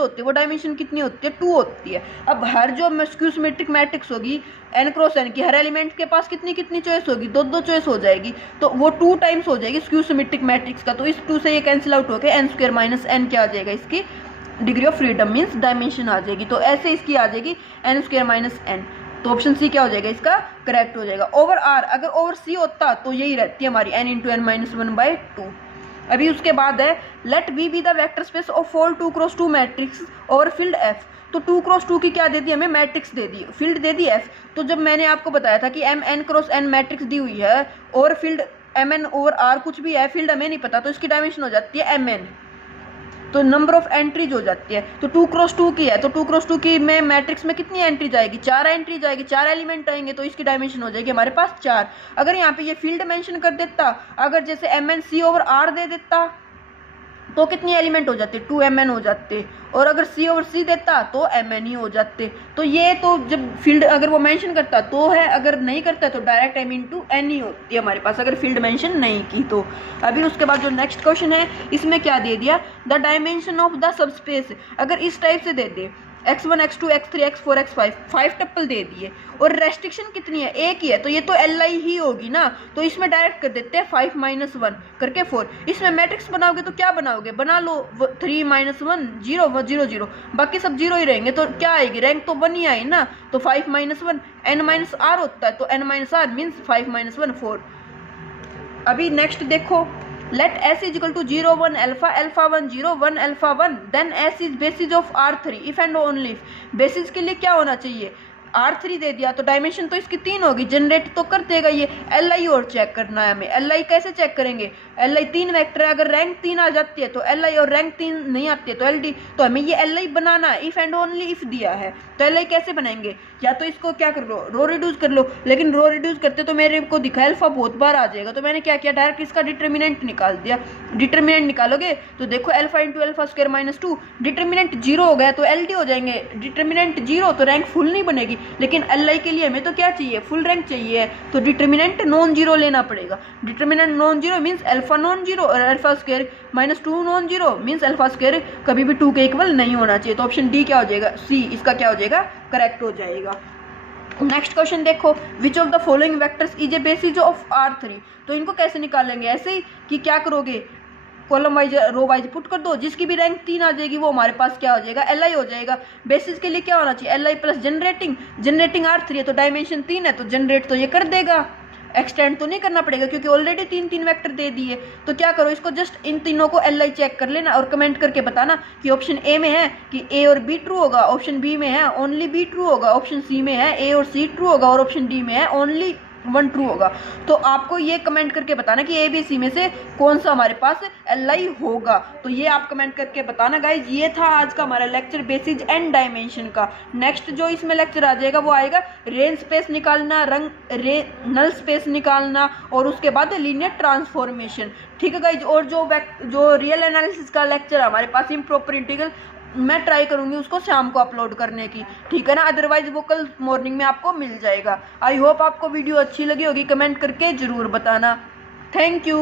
होती है वो डायमेंशन कितनी होती है 2 होती है। अब हर जो स्क्यू सिमेट्रिक मैट्रिक्स होगी n×n की, हर एलिमेंट के पास कितनी चॉइस होगी 2 चॉइस हो जाएगी, तो वो 2 टाइम्स हो जाएगी स्क्यू सिमेट्रिक मैट्रिक्स का। तो इस 2 से ये कैंसिल आउट होकर n² - n क्या आ जाएगा, इसकी degree of freedom means dimension आ जाएगी। तो ऐसे इसकी आ जाएगी n² - n। तो ऑप्शन सी क्या हो जाएगा, इसका करेक्ट हो जाएगा। ओवर आर, अगर ओवर सी होता तो यही रहती है हमारी n इंटू एन माइनस 1/2। अभी उसके बाद है let V be the vector space of 4 2x2 matrix और फील्ड एफ। तो 2x2 की क्या दे दी हमें, मैट्रिक्स दे दी, फील्ड दे दी एफ। तो जब मैंने आपको बताया था कि M N cross N matrix दी हुई है और field M N over R कुछ भी है, फील्ड हमें नहीं पता, तो इसकी डायमेंशन हो जाती है एम एन, तो नंबर ऑफ एंट्रीज हो जाती है। तो 2x2 की है, तो 2x2 की में मैट्रिक्स में कितनी एंट्री जाएगी, 4 एंट्री जाएगी, 4 एलिमेंट आएंगे, तो इसकी डायमेंशन हो जाएगी हमारे पास 4। अगर यहाँ पे ये फील्ड मेंशन कर देता, अगर जैसे M N C over R दे देता तो कितनी एलिमेंट हो जाते, 2mn हो जाते, और अगर सी ओवर सी देता तो mn ही हो जाते। तो ये तो जब फील्ड अगर वो मेंशन करता तो है, अगर नहीं करता तो डायरेक्ट m इंटू एन ही होती है हमारे पास, अगर फील्ड मेंशन नहीं की तो। अभी उसके बाद जो नेक्स्ट क्वेश्चन है इसमें क्या दे दिया, the dimension of the subspace, अगर इस टाइप से दे दे x1 x2 x3 x4 x5 5 टप्पल दे दिए और रेस्ट्रिक्शन कितनी है, एक ही है, तो ये तो एल आई ही होगी ना, तो इसमें डायरेक्ट कर देते हैं 5 - 1 करके 4। इसमें मैट्रिक्स बनाओगे तो क्या बनाओगे, बना लो 3 - 1 0 0 0, बाकी सब 0 ही रहेंगे, तो क्या आएगी, रैंक तो 1 ही आई ना, तो 5 - 1 n - r होता है, तो n - r मीन्स 5 - 1 4। अभी नेक्स्ट देखो, let s is equal to 0 1 alpha alpha 1 0 1 alpha 1, then s is basis of R3 if and only if। Basis के लिए क्या होना चाहिए, R3 दे दिया, तो डायमेंशन तो इसकी 3 होगी, जनरेट तो कर देगा ये। LI और चेक करना है हमें, LI कैसे चेक करेंगे, LI 3 वेक्टर है, अगर रैंक 3 आ जाती है तो LI, और रैंक 3 नहीं आती है तो LD, तो हमें ये LI बनाना है, इफ एंड ओनली इफ दिया है, तो LI कैसे बनाएंगे, या तो इसको क्या कर लो, रो रिड्यूस कर लो, लेकिन रो रिड्यूस करते तो मेरे को दिखा अल्फा बहुत बार आ जाएगा, तो मैंने क्या किया, डायरेक्ट इसका डिटर्मिनेंट निकाल दिया। डिटर्मिनेंट निकालोगे तो देखो alpha into alpha square minus 2, determinant 0 हो गया तो LD हो जाएंगे, डिटर्मिनेंट 0 तो रैंक फुल नहीं बनेगी, लेकिन LI के लिए हमें तो क्या चाहिए, फुल रैंक चाहिए, तो डिटर्मिनेंट नॉन जीरो लेना पड़ेगा। Determinant non zero means alpha non zero, और alpha square -2 non zero means alpha square कभी भी 2 के इक्वल नहीं होना चाहिए, तो ऑप्शन डी क्या हो जाएगा, सी इसका क्या हो जाएगा, करेक्ट हो जाएगा। नेक्स्ट क्वेश्चन देखो, विच of the following vectors is a basis of R3। तो इनको कैसे निकालेंगे, ऐसे ही कि क्या करोगे, column wise row wise put कर दो, जिसकी भी रैंक 3 आ जाएगी वो हमारे पास क्या हो जाएगा, LI हो जाएगा। बेसिस के लिए क्या होना चाहिए, LI plus generating, generating R3 है तो डायमेंशन 3 है, तो जनरेट तो ये कर देगा, एक्सटेंड तो नहीं करना पड़ेगा क्योंकि ऑलरेडी 3 वेक्टर दे दिए। तो क्या करो, इसको जस्ट इन तीनों को LI चेक कर लेना और कमेंट करके बताना कि ऑप्शन ए में है कि A और B ट्रू होगा, ऑप्शन बी में है ओनली B ट्रू होगा, ऑप्शन सी में है A और C ट्रू होगा, और ऑप्शन डी में है ओनली 1 ट्रू होगा। तो आपको ये कमेंट करके बताना कि ABC में से कौन सा हमारे पास LI होगा, तो ये आप कमेंट करके बताना गाइज। ये था आज का हमारा लेक्चर बेसिस एंड डायमेंशन का। नेक्स्ट जो इसमें लेक्चर आ जाएगा वो आएगा रेंज स्पेस निकालना, नल स्पेस निकालना, और उसके बाद लीनियर ट्रांसफॉर्मेशन। ठीक है गाइज, और जो रियल एनालिसिस का लेक्चर हमारे पास इम्प्रॉपर इंटीग्रल, मैं ट्राई करूंगी उसको शाम को अपलोड करने की, ठीक है ना, अदरवाइज वो कल मॉर्निंग में आपको मिल जाएगा। आई होप आपको वीडियो अच्छी लगी होगी, कमेंट करके जरूर बताना। Thank you.